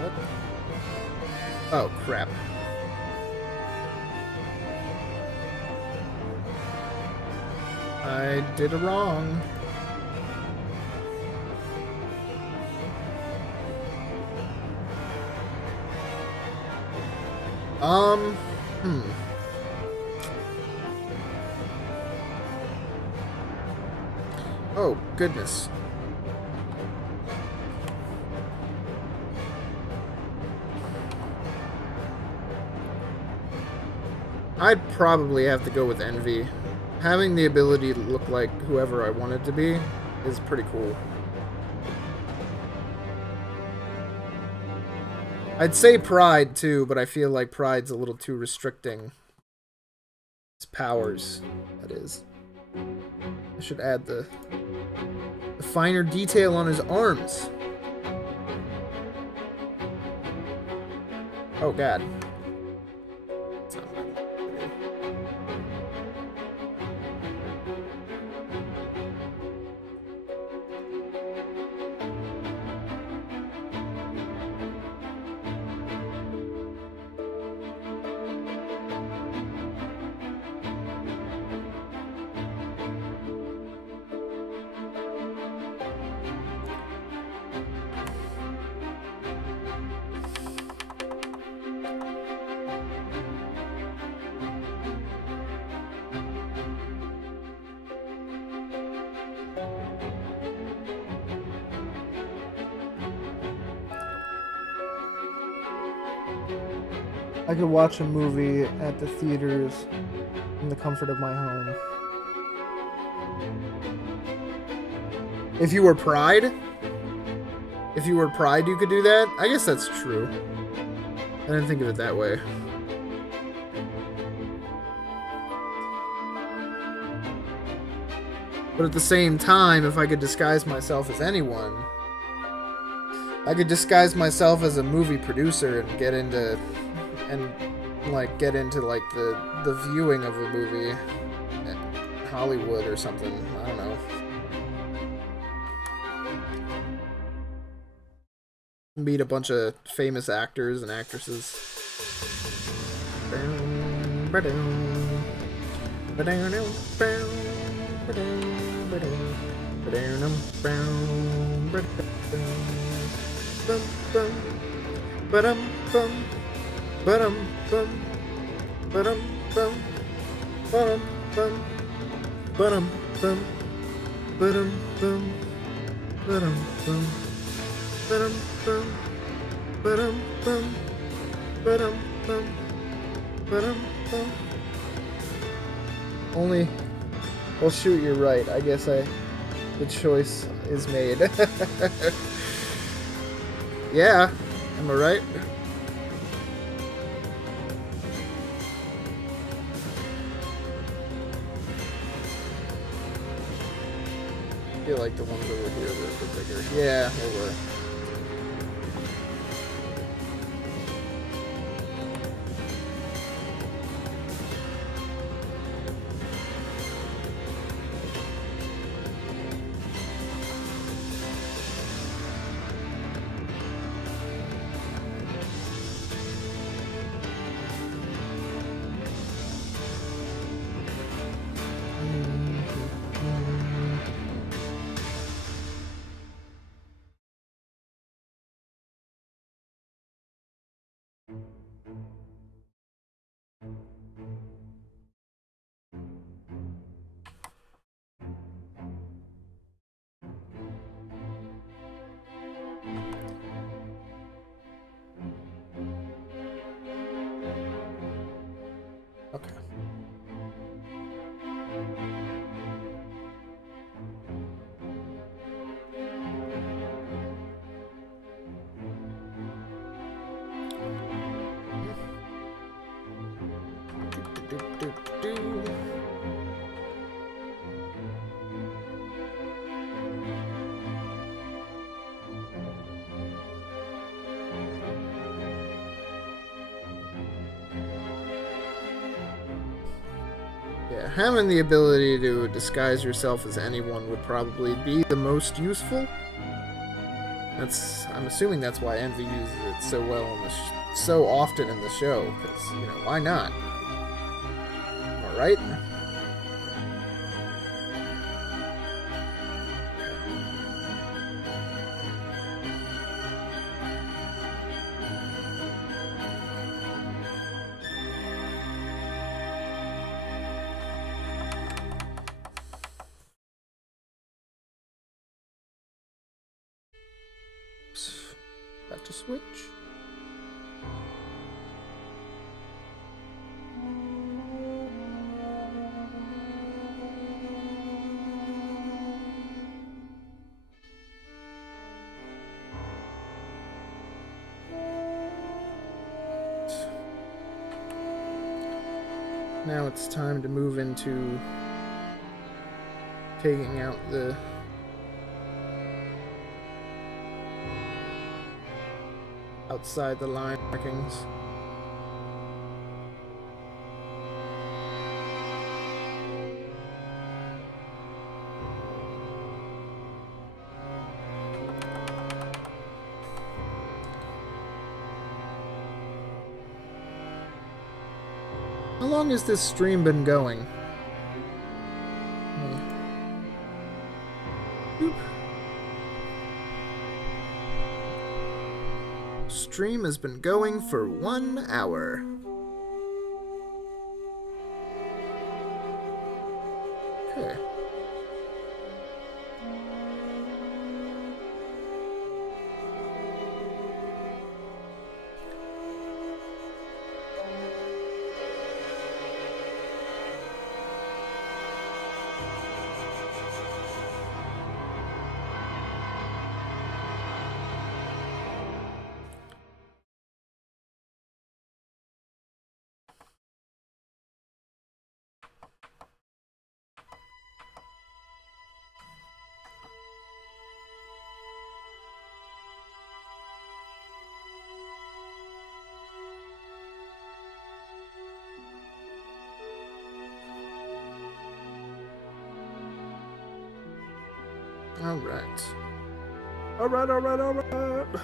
What? Oh, crap. I did it wrong. Oh, goodness. I'd probably have to go with Envy. Having the ability to look like whoever I wanted to be is pretty cool. I'd say Pride, too, but I feel like Pride's a little too restricting. His powers, that is. I should add the finer detail on his arms. Oh, God. It's not bad. I could watch a movie at the theaters in the comfort of my home. If you were Pride? If you were Pride, you could do that? I guess that's true. I didn't think of it that way. But at the same time, if I could disguise myself as anyone, I could disguise myself as a movie producer and get into the viewing of a movie at Hollywood or something. I don't know. Meet a bunch of famous actors and actresses. Only, well, shoot, you're right. I guess the choice is made. Yeah, am I right? feel like the ones over here were a bit bigger. Yeah, they were. Okay. Do. Yeah, having the ability to disguise yourself as anyone would probably be the most useful. I'm assuming that's why Envy uses it so well in the so often in the show, because, you know, why not? Alright? Got to switch. Now it's time to move into taking out the outside the line markings. How long has this stream been going? Boop. Stream has been going for 1 hour. Okay. Alright. Alright.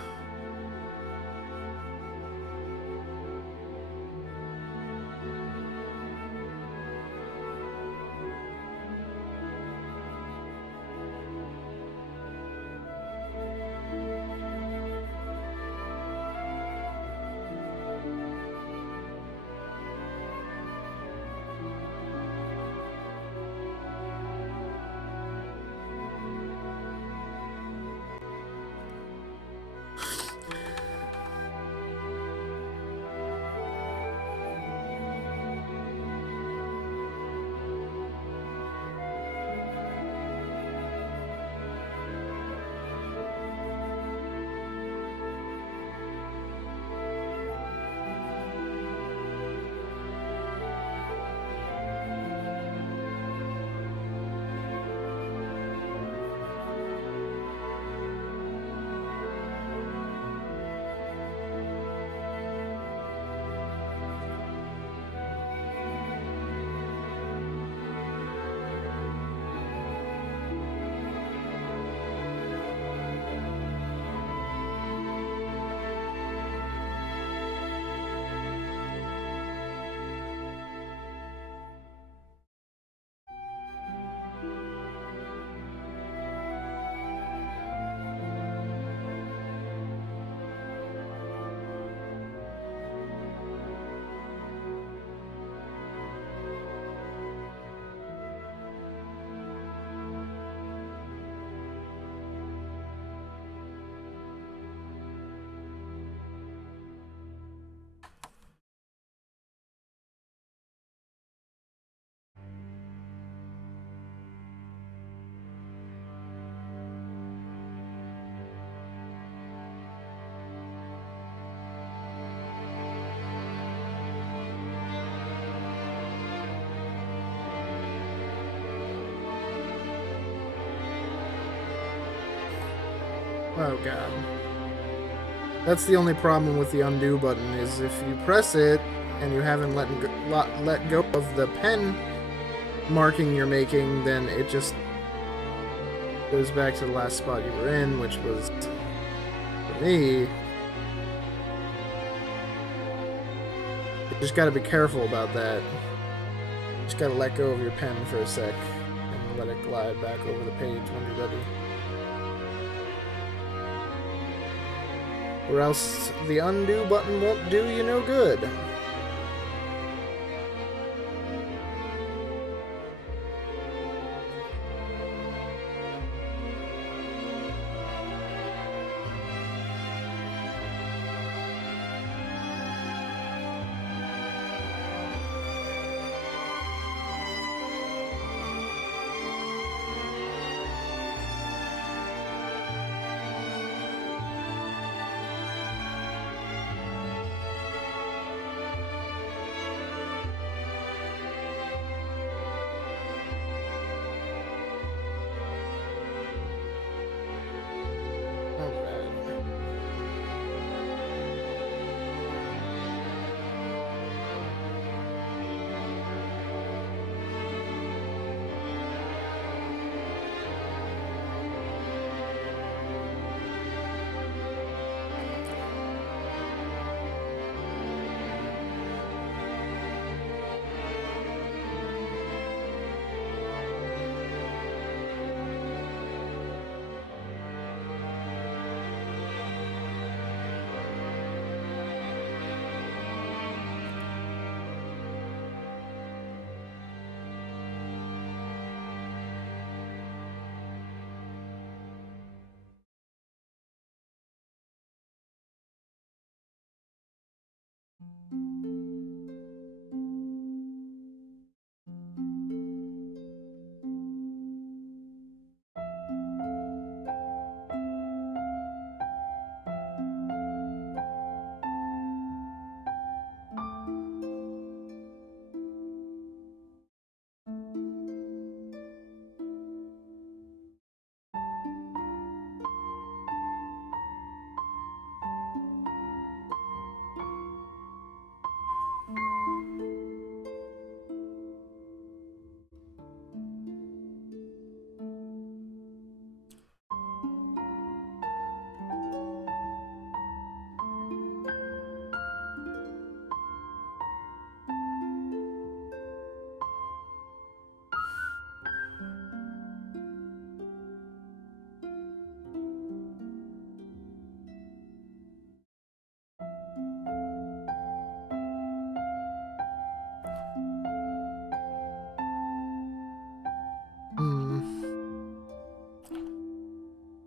Oh god. That's the only problem with the undo button, is if you press it and you haven't let go of the pen marking you're making, then it just goes back to the last spot you were in, which was, for me, you just gotta be careful about that. You just gotta let go of your pen for a sec and let it glide back over the page when you're ready. Or else the undo button won't do you no good.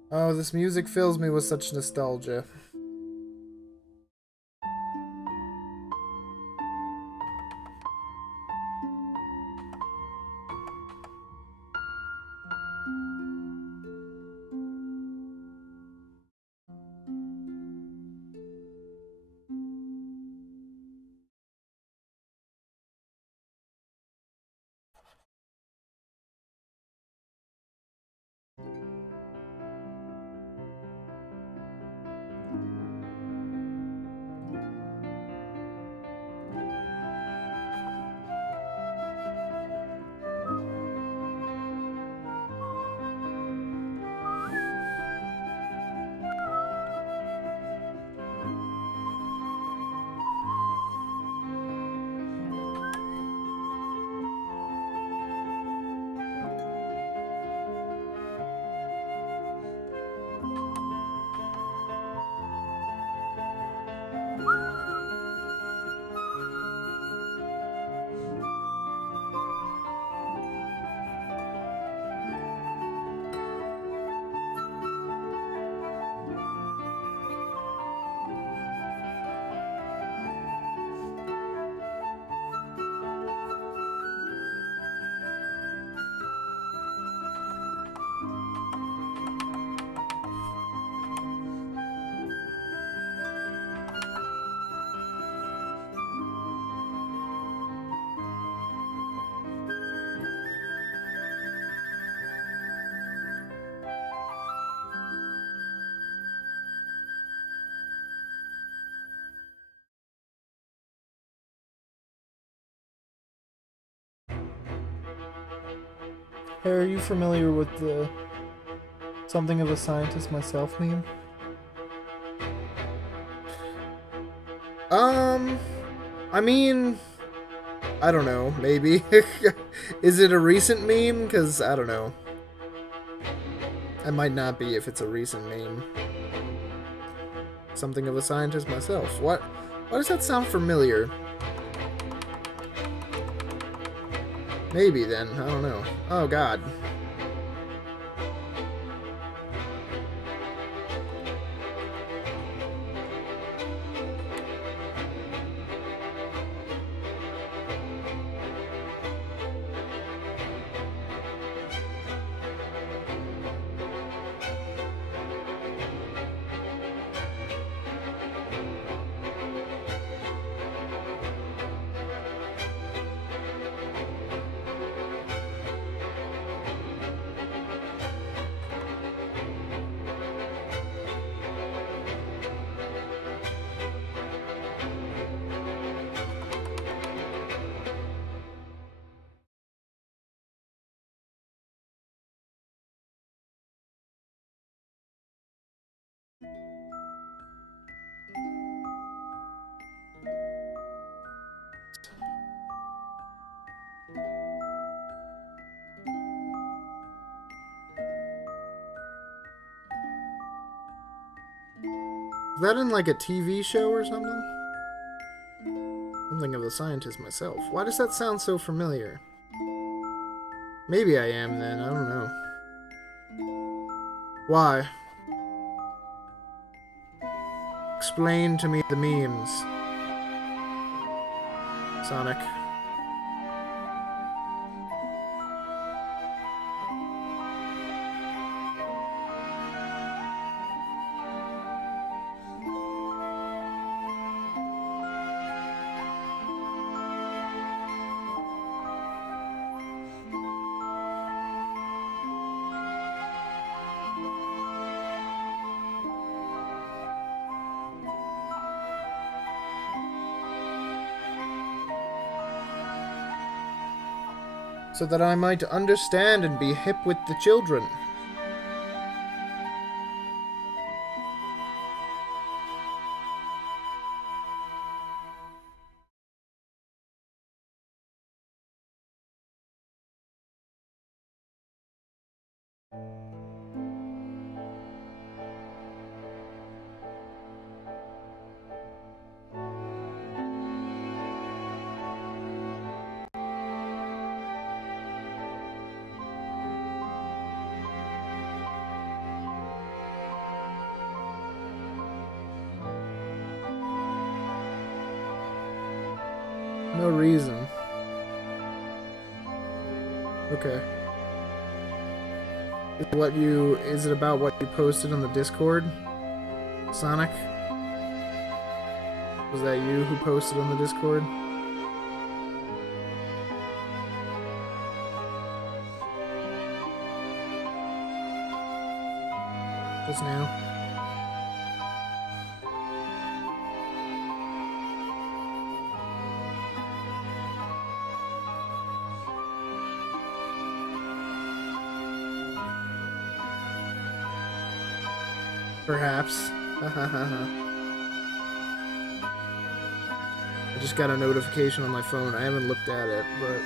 Oh, this music fills me with such nostalgia. Hey, are you familiar with the something of a scientist myself meme? I mean, I don't know, maybe. Is it a recent meme? Because, I don't know. It might not be if it's a recent meme. Something of a scientist myself. What? Why does that sound familiar? Maybe then, I don't know. Oh god. Is that in like a TV show or something? Something of the scientist myself. Why does that sound so familiar? Maybe I am then, I don't know. Why? Explain to me the memes. Sonic. So that I might understand and be hip with the children. No reason. Okay. Is it about what you posted on the Discord? Sonic? Was that you who posted on the Discord? Just now? Perhaps. I just got a notification on my phone. I haven't looked at it, but...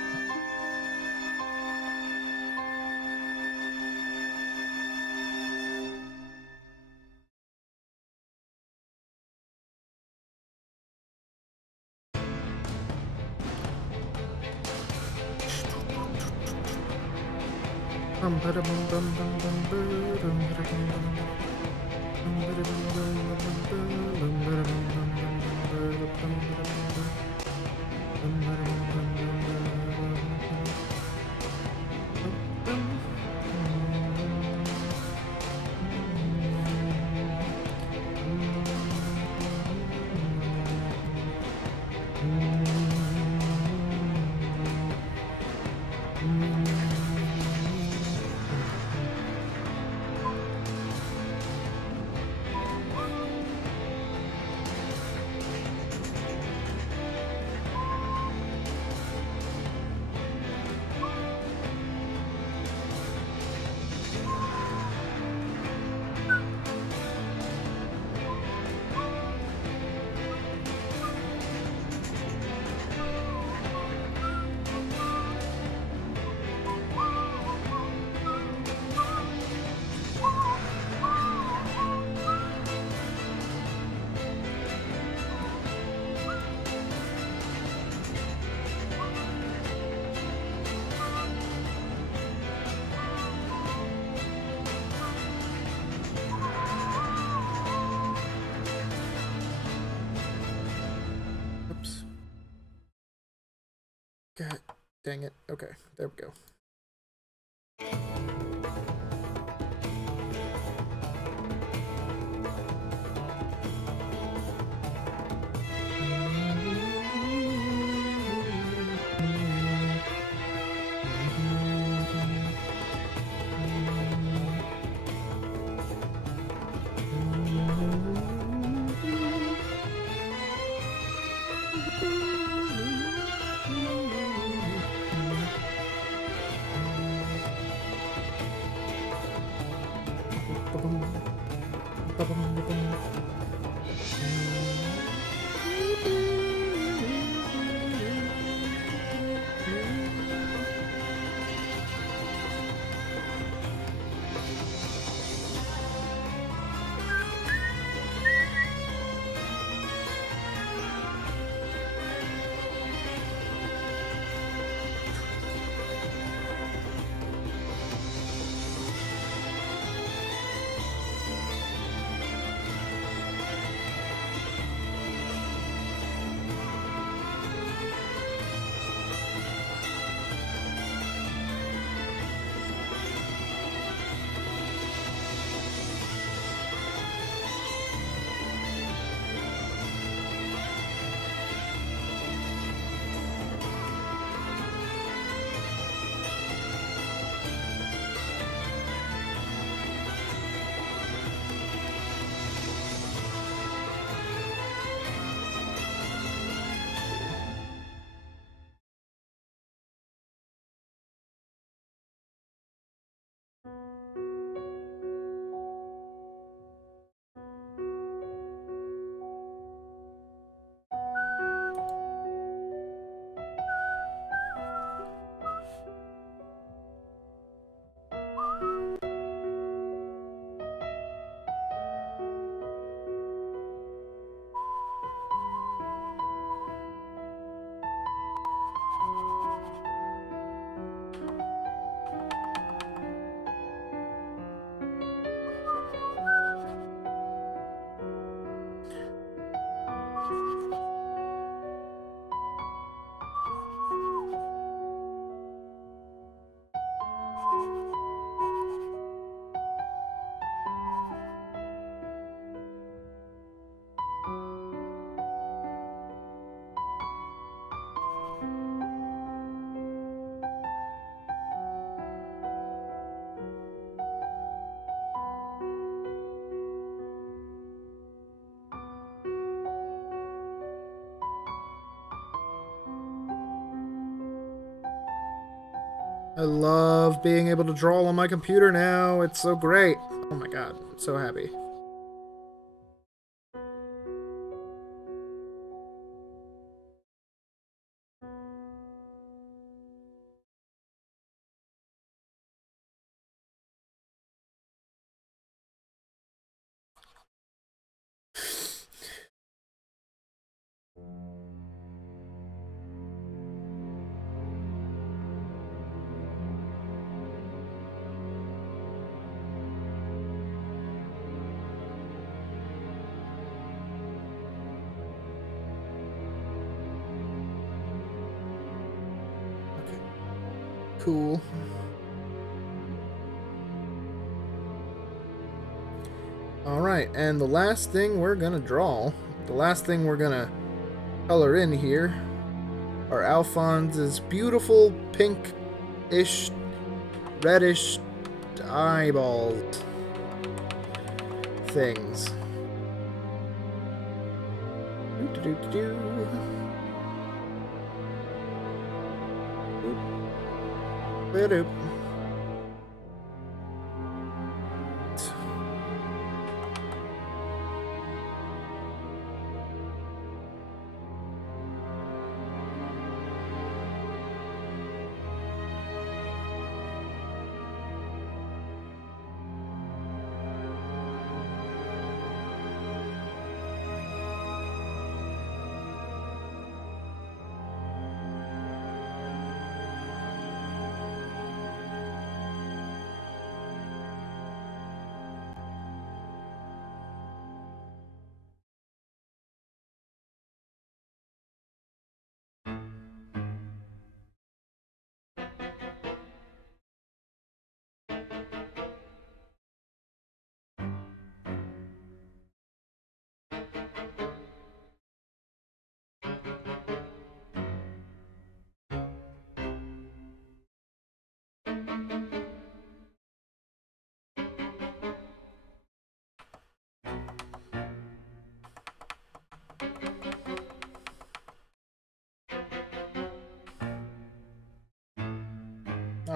God dang it. Okay, there we go. I love being able to draw on my computer now. It's so great. Oh my god, I'm so happy. Cool. Alright, and the last thing we're gonna draw, the last thing we're gonna color in here are Alphonse's beautiful pink-ish, reddish eyeballs things. Do-do-do-do-do. Ba-doop.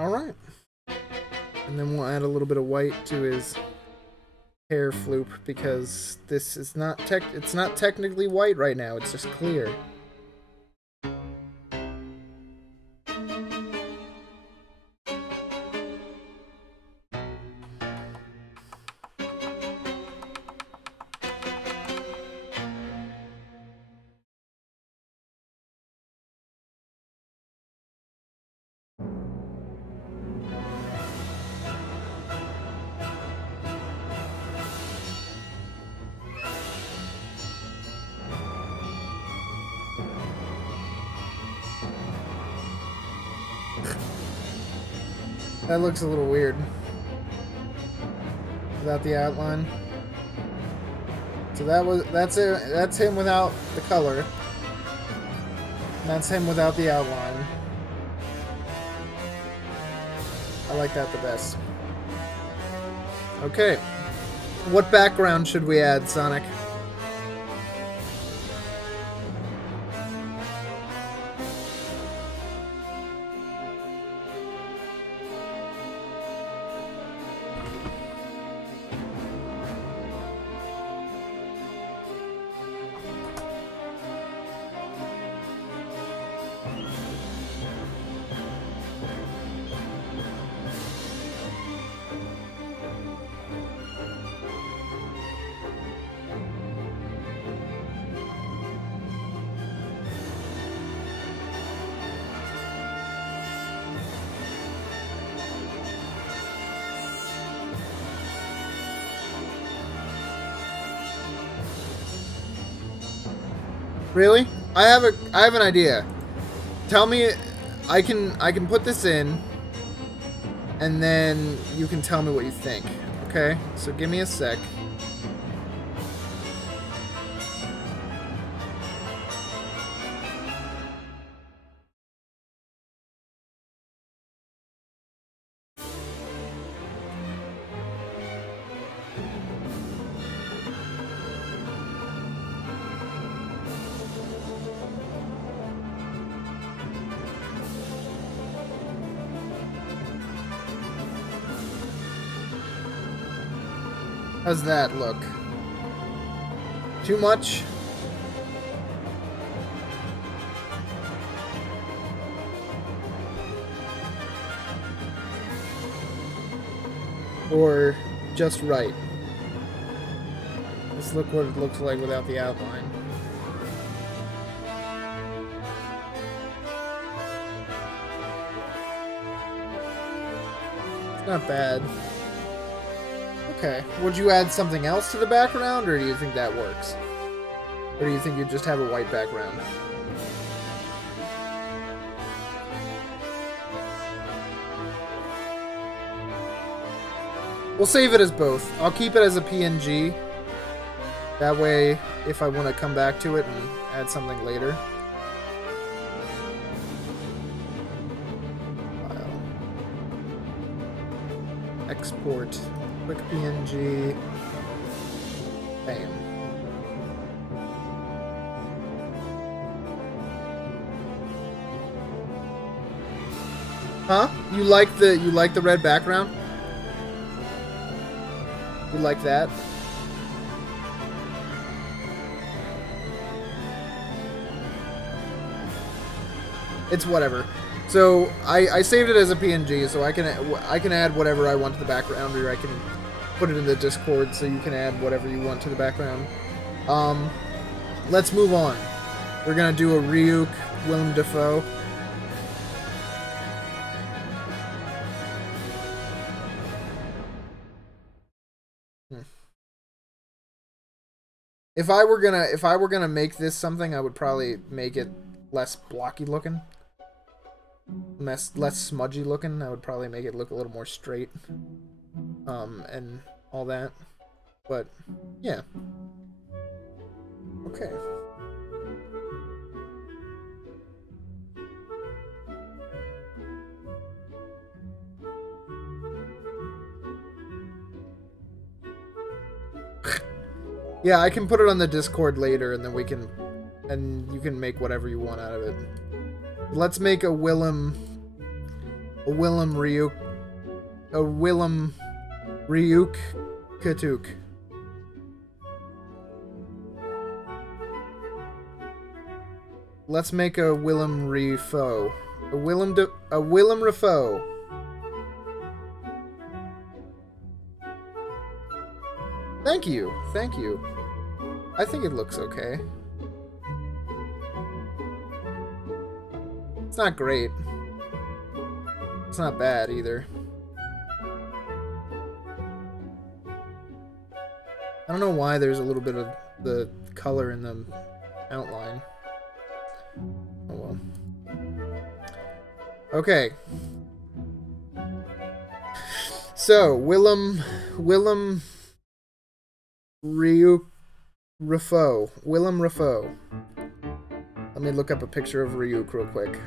Alright. And then we'll add a little bit of white to his hair floop, because this is not it's not technically white right now, it's just clear. That looks a little weird without the outline. So that's him without the color. And that's him without the outline. I like that the best. Okay. What background should we add, Sonic? Really? I have an idea. Tell me, I can put this in, and then you can tell me what you think. Okay? So give me a sec. How's that look? Too much? Or just right? Let's look what it looks like without the outline. It's not bad. Okay. Would you add something else to the background, or do you think that works? Or do you think you just have a white background? We'll save it as both. I'll keep it as a PNG. That way, if I want to come back to it and add something later. File. Export. Quick PNG. Bam. Huh? You like the red background? You like that? It's whatever. So I saved it as a PNG, so I can add whatever I want to the background, or I can put it in the Discord so you can add whatever you want to the background. Let's move on. We're gonna do a Ryuk, Willem Dafoe. If I were gonna make this something, I would probably make it less blocky looking. Less smudgy looking. I would probably make it look a little more straight. And all that. But, yeah. Okay. Yeah, I can put it on the Discord later, and then we can... And you can make whatever you want out of it. Let's make a Willem A Willem Ryuk. A Willem Ryuk Katuk. Let's make a Willem Refo. A Willem Refo. Thank you. Thank you. I think it looks okay. It's not great. It's not bad either. I don't know why there's a little bit of the color in the outline. Oh well. Okay. So, Willem Ryuk Refo. Willem Refo. Let me look up a picture of Ryuk real quick.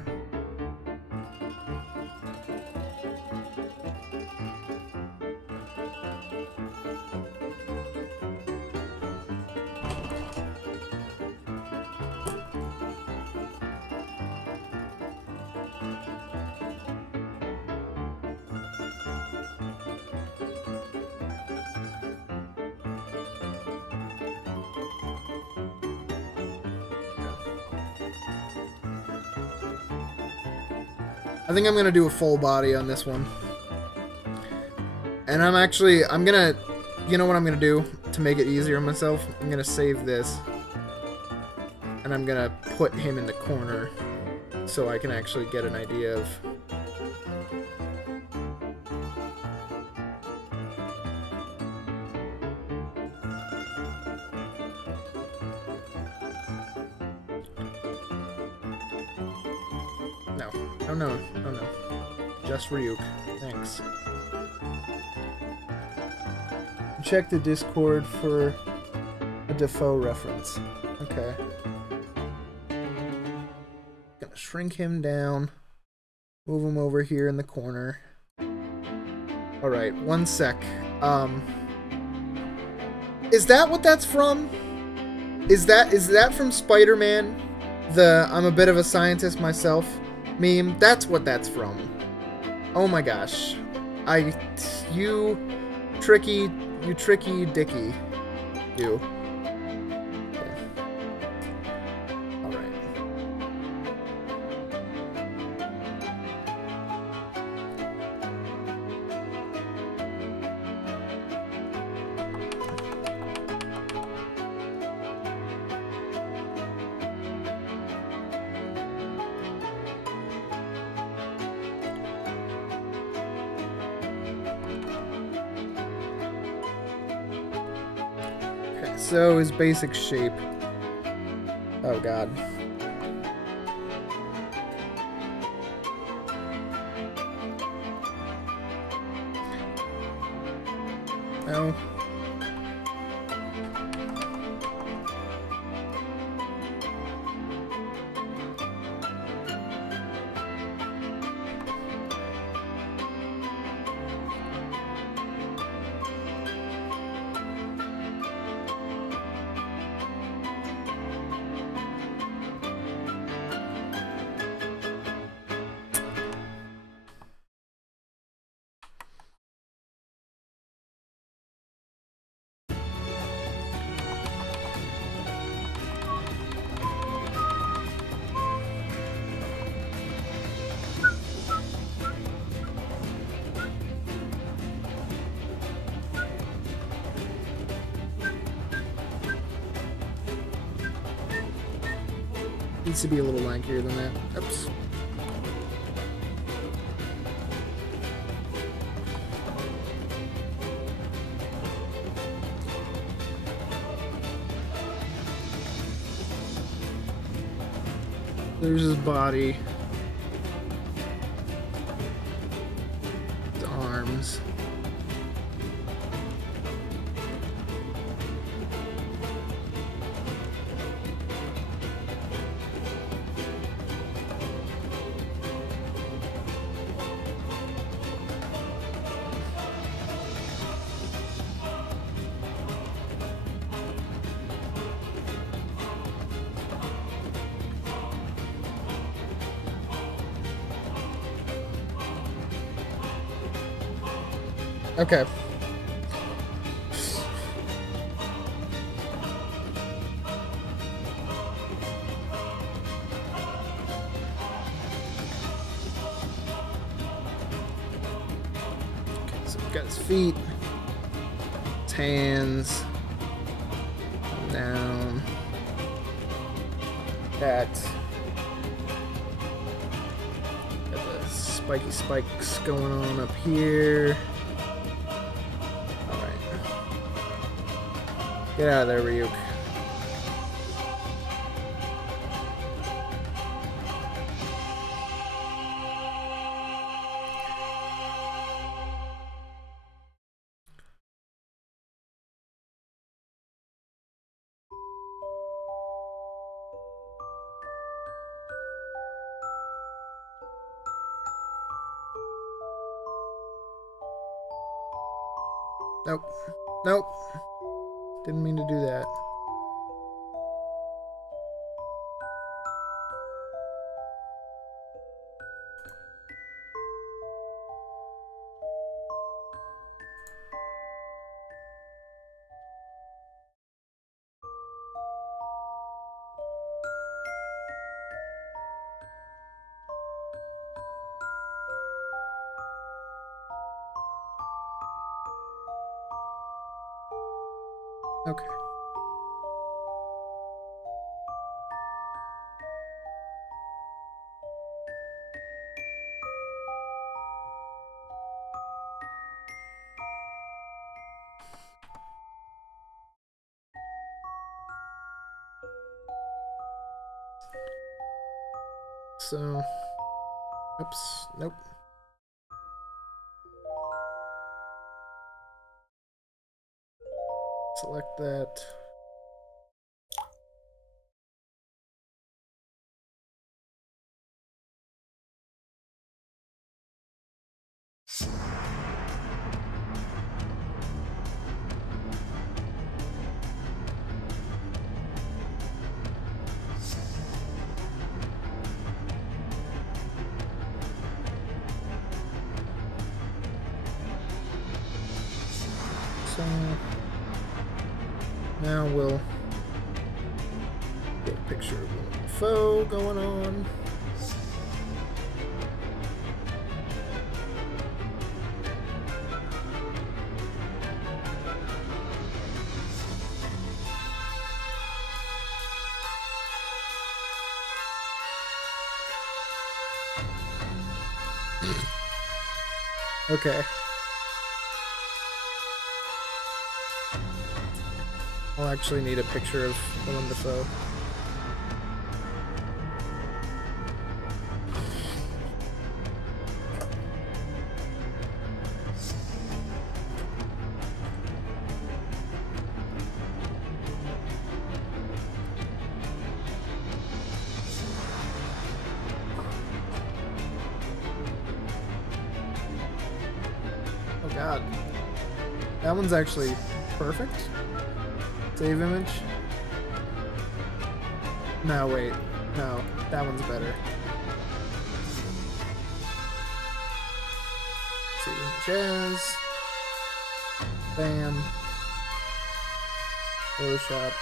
I think I'm gonna do a full body on this one. And I'm gonna, you know what I'm gonna do to make it easier on myself? I'm gonna save this. And I'm gonna put him in the corner so I can actually get an idea of... Oh no, oh no. Just Ryuk. Thanks. Check the Discord for a Defoe reference. Okay. Gonna shrink him down. Move him over here in the corner. Alright, one sec. Is that what that's from? Is that from Spider-Man? The I'm a bit of a scientist myself meme? That's what that's from. Oh my gosh. You tricky dicky. You. Okay. Alright. So his basic shape. Oh god. No. Needs to be a little lankier than that. Oops. There's his body. His arms. Okay. So we've got his feet, his hands, down, that. Got the spiky spikes going on up here. Alright. Get out of there, Ryuk. Nope. Nope. Didn't mean to do that. Okay. So, oops, nope. Select that. So now we'll get a picture of the foe going on. Okay. I'll actually need a picture of Willem Dafoe. Oh god. That one's actually perfect. Save image. No, wait. No, that one's better. Save image as. Bam. Photoshop.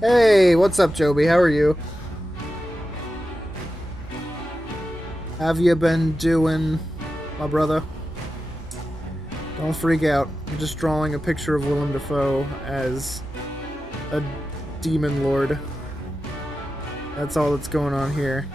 Hey, what's up, Joby? How are you? Have you been doing, my brother? Don't freak out. I'm just drawing a picture of Willem Dafoe as a demon lord. That's all that's going on here.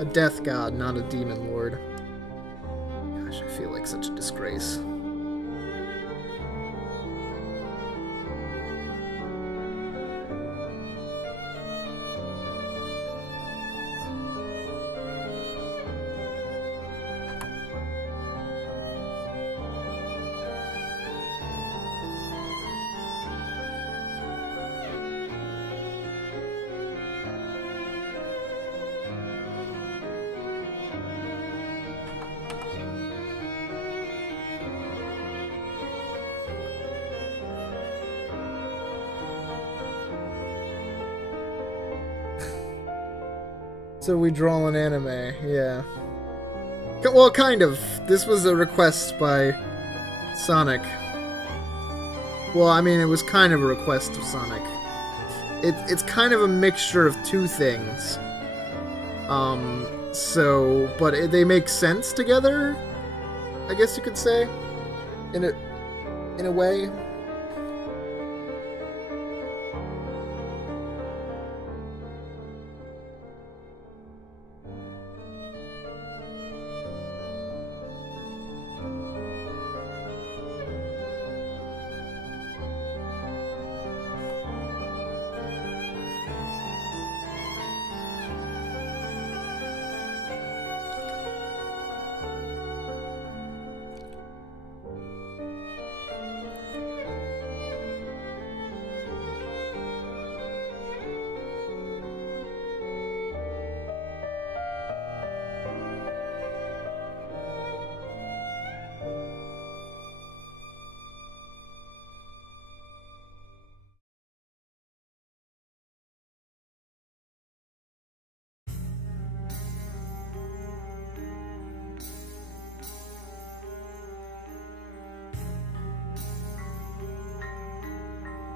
A death god, not a demon lord. Gosh, I feel like such a disgrace. So we draw an anime, yeah. Well, kind of. This was a request by Sonic. Well, I mean, it was kind of a request of Sonic. It's kind of a mixture of two things. But they make sense together, I guess you could say, in a way.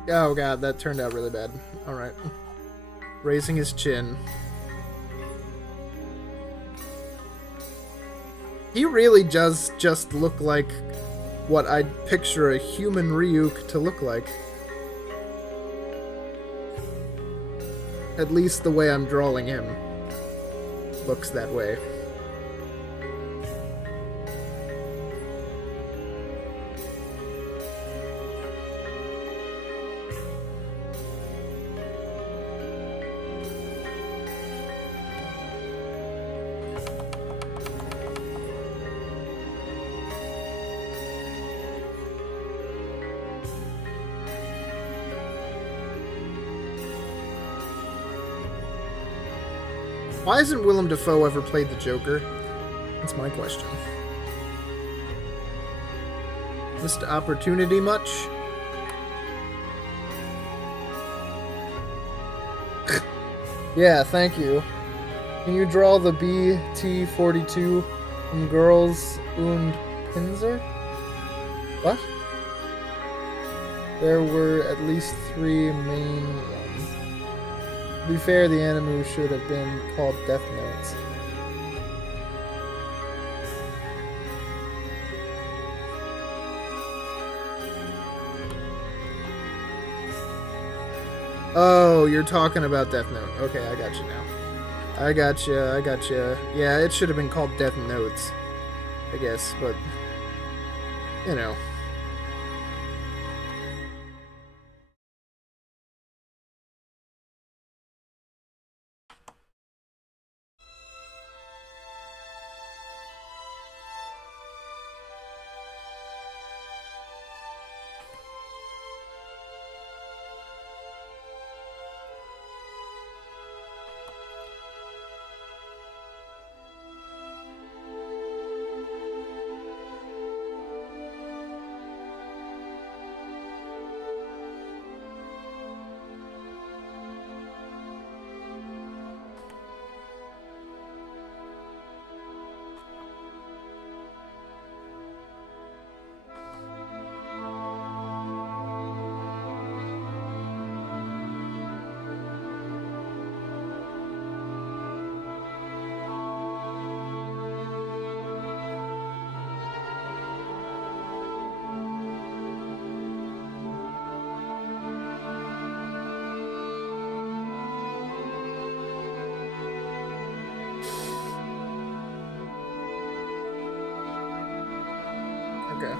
Oh god, that turned out really bad. Alright. Raising his chin. He really does just look like what I'd picture a human Ryuk to look like. At least the way I'm drawing him looks that way. Why hasn't Willem Dafoe ever played the Joker? That's my question. Missed opportunity much? Yeah, thank you. Can you draw the BT-42 from Girls und Pinsel? What? There were at least 3 main ones. To be fair, the anime should have been called Death Notes. Oh, you're talking about Death Note. Okay, I got you now. I got you. Yeah, it should have been called Death Notes, I guess, but, you know. Okay.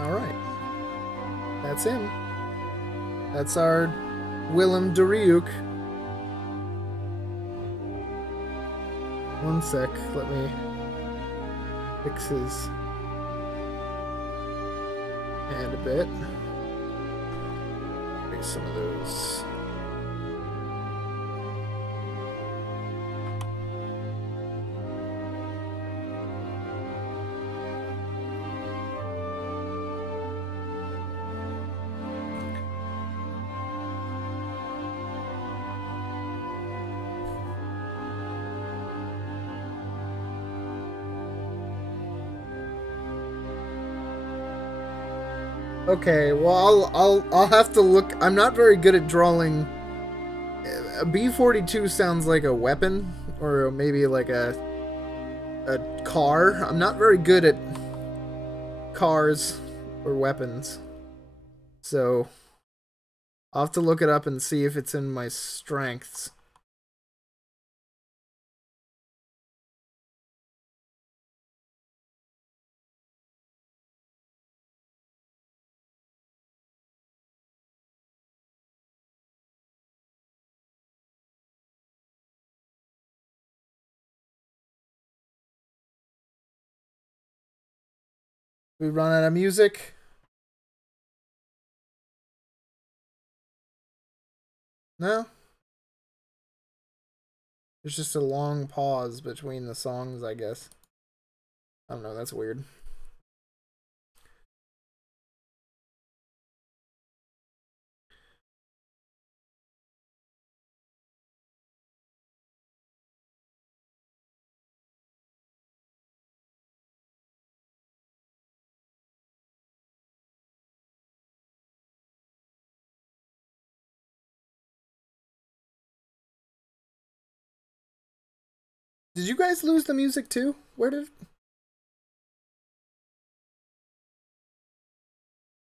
Alright. That's him. That's our Willem de Ryuk. One sec, let me fix his hand a bit. Maybe some of those. Okay, well, I'll have to look. I'm not very good at drawing. A B-42 sounds like a weapon, or maybe like a car. I'm not very good at cars or weapons, so I'll have to look it up and see if it's in my strengths. We run out of music. No? There's just a long pause between the songs, I guess. I don't know, that's weird. Did you guys lose the music too? Where did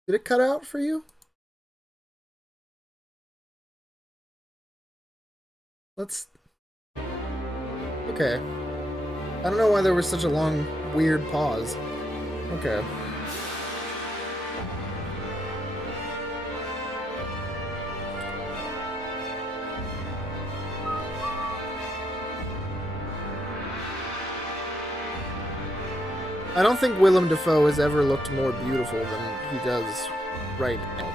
it cut out for you? Let's... Okay. I don't know why there was such a long, weird pause. Okay. I don't think Willem Dafoe has ever looked more beautiful than he does right now.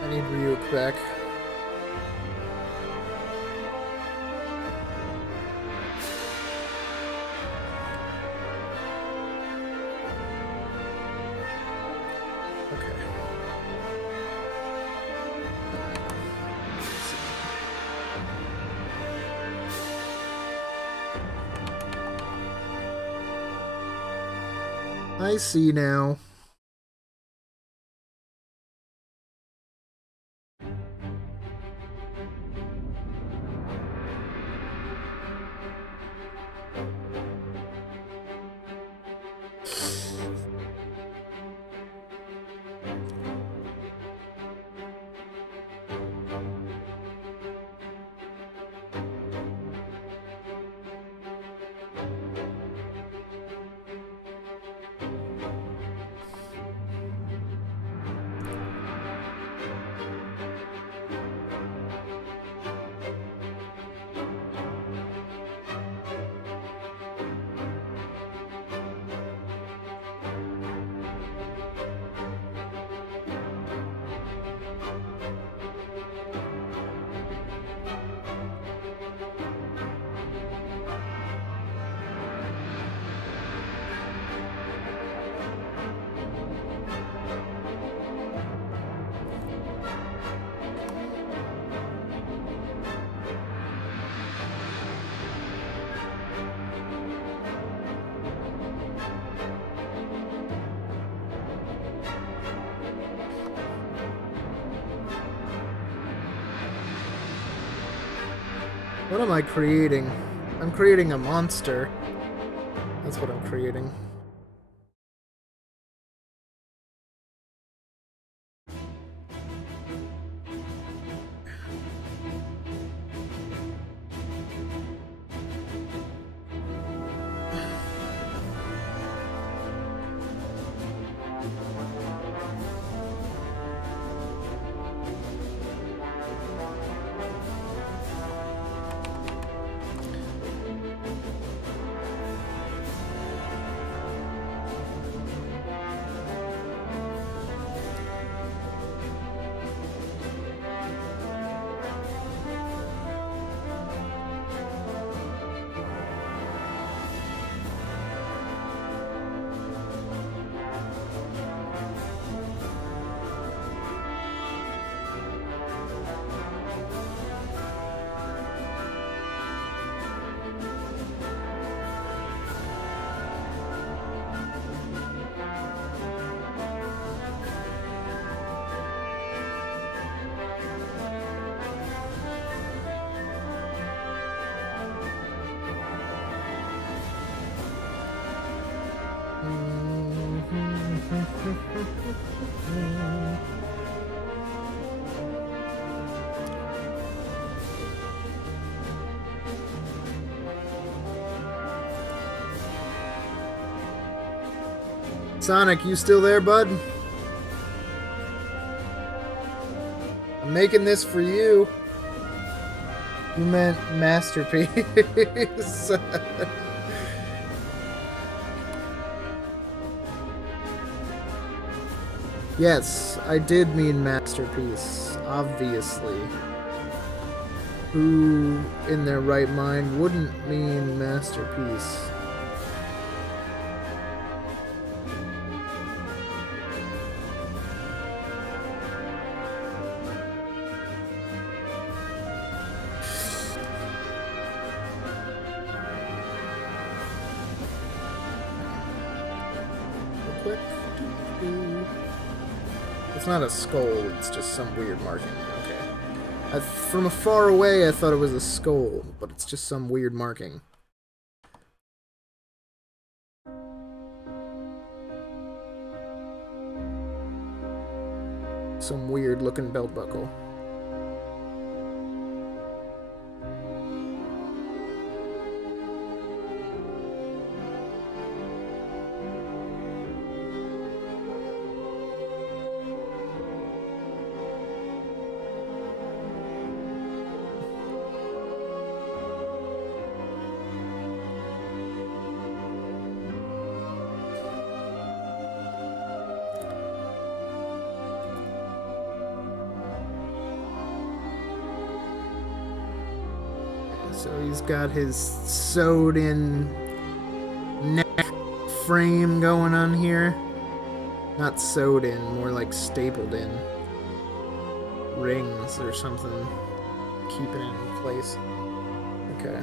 I need Ryuk back. Okay. Let's see. I see now. What am I creating? I'm creating a monster. That's what I'm creating. Sonic, you still there, bud? I'm making this for you. You meant masterpiece. Yes, I did mean masterpiece, obviously. Who in their right mind wouldn't mean masterpiece? It's not a skull, it's just some weird marking. Okay. From afar away, I thought it was a skull, but it's just some weird marking. Some weird looking belt buckle. So he's got his sewed-in neck frame going on here. Not sewed in, more like stapled in. Rings or something. Keeping it in place. Okay.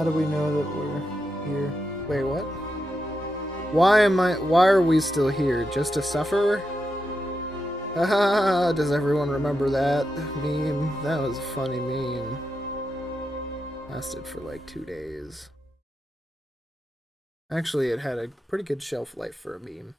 How do we know that we're here? Wait, what? Why are we still here? Just to suffer? Haha, does everyone remember that meme? That was a funny meme. Lasted for like 2 days. Actually, it had a pretty good shelf life for a meme.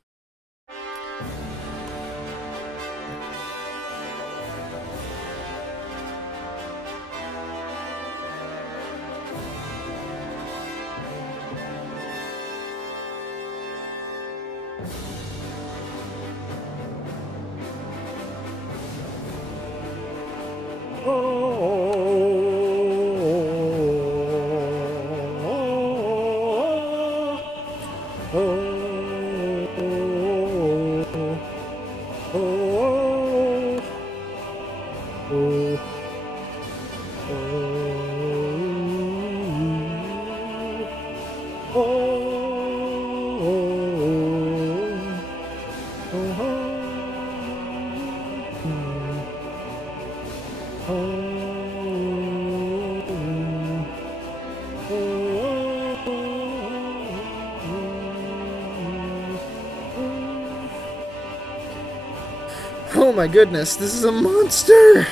Oh my goodness, this is a monster!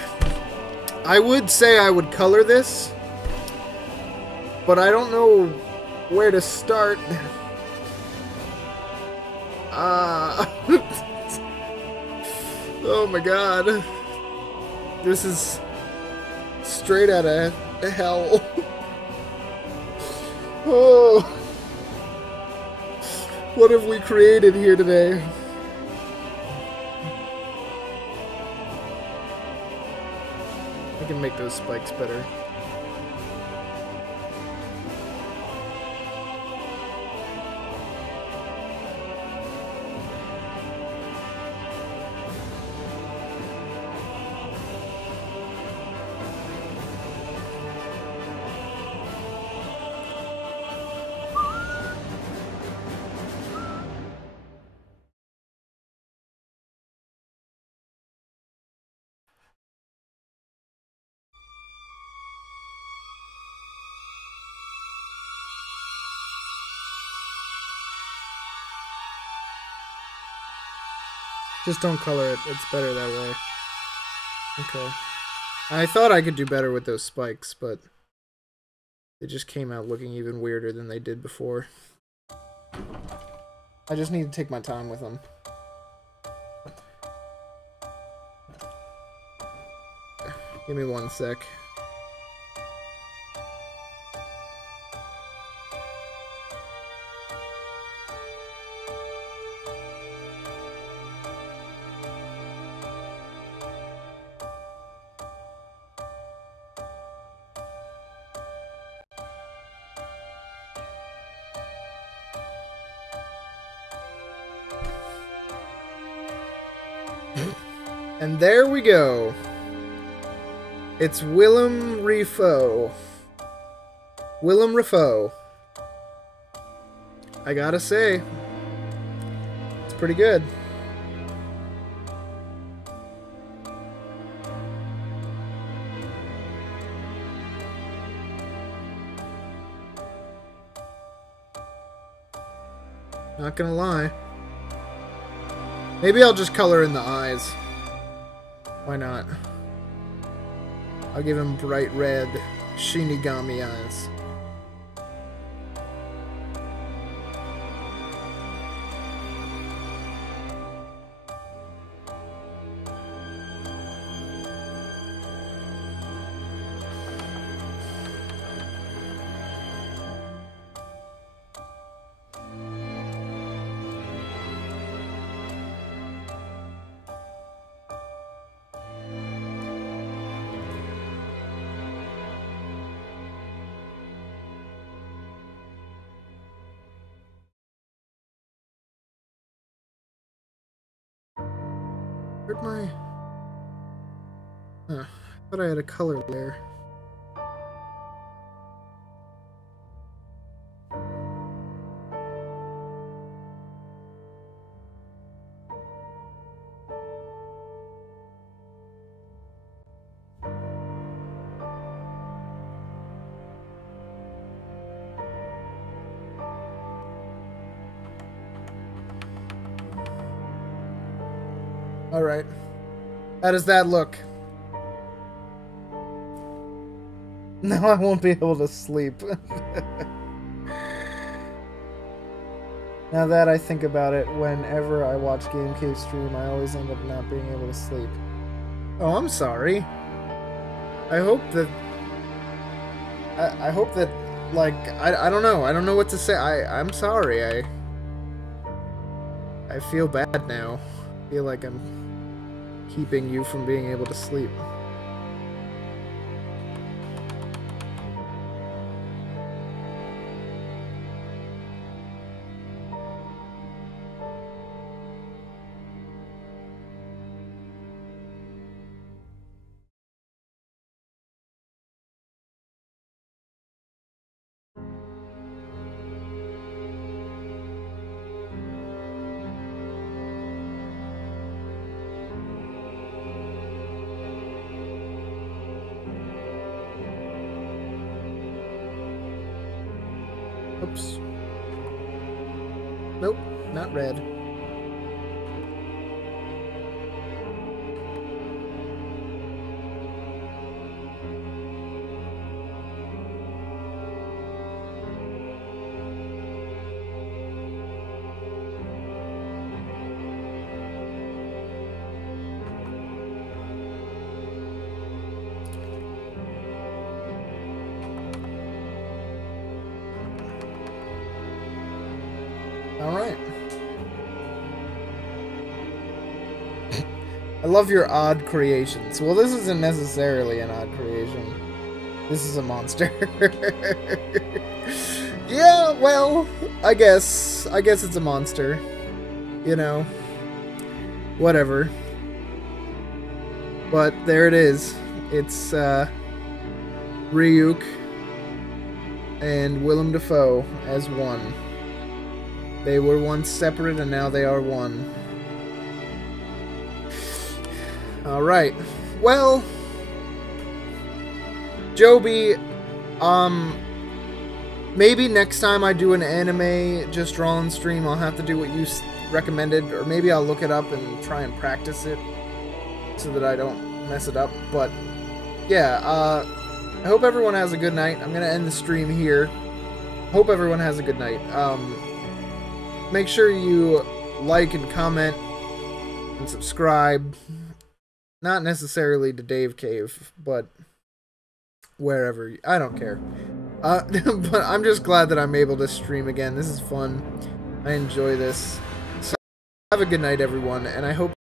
I would say I would color this, but I don't know where to start. Oh my god. This is straight out of hell. Oh. What have we created here today? I can make those spikes better. Just don't color it. It's better that way. Okay. I thought I could do better with those spikes, but they just came out looking even weirder than they did before. I just need to take my time with them. Give me 1 sec. And there we go. It's Willem Dafoe. Willem Dafoe. I gotta say, it's pretty good. Not gonna lie. Maybe I'll just color in the eyes. Why not? I'll give him bright red Shinigami eyes. Where'd my... Huh, I thought I had a color there. Alright. How does that look? Now I won't be able to sleep. Now that I think about it, whenever I watch Game Cave stream, I always end up not being able to sleep. Oh, I'm sorry. I hope that... I hope that, like, I don't know. I don't know what to say. I'm sorry. I feel bad now. I feel like I'm keeping you from being able to sleep. Oops. Nope, not red. Alright. I love your odd creations. Well, this isn't necessarily an odd creation. This is a monster. Yeah, well, I guess it's a monster. You know. Whatever. But there it is. It's Ryuk and Willem Dafoe as one. They were once separate and now they are one. Alright. Well, Joby, maybe next time I do an anime just drawing stream, I'll have to do what you recommended, or maybe I'll look it up and try and practice it so that I don't mess it up. But yeah, I hope everyone has a good night. I'm gonna end the stream here. Hope everyone has a good night. Make sure you like and comment and subscribe. Not necessarily to Dave Cave, but wherever. I don't care. But I'm just glad that I'm able to stream again. This is fun. I enjoy this. So have a good night, everyone, and I hope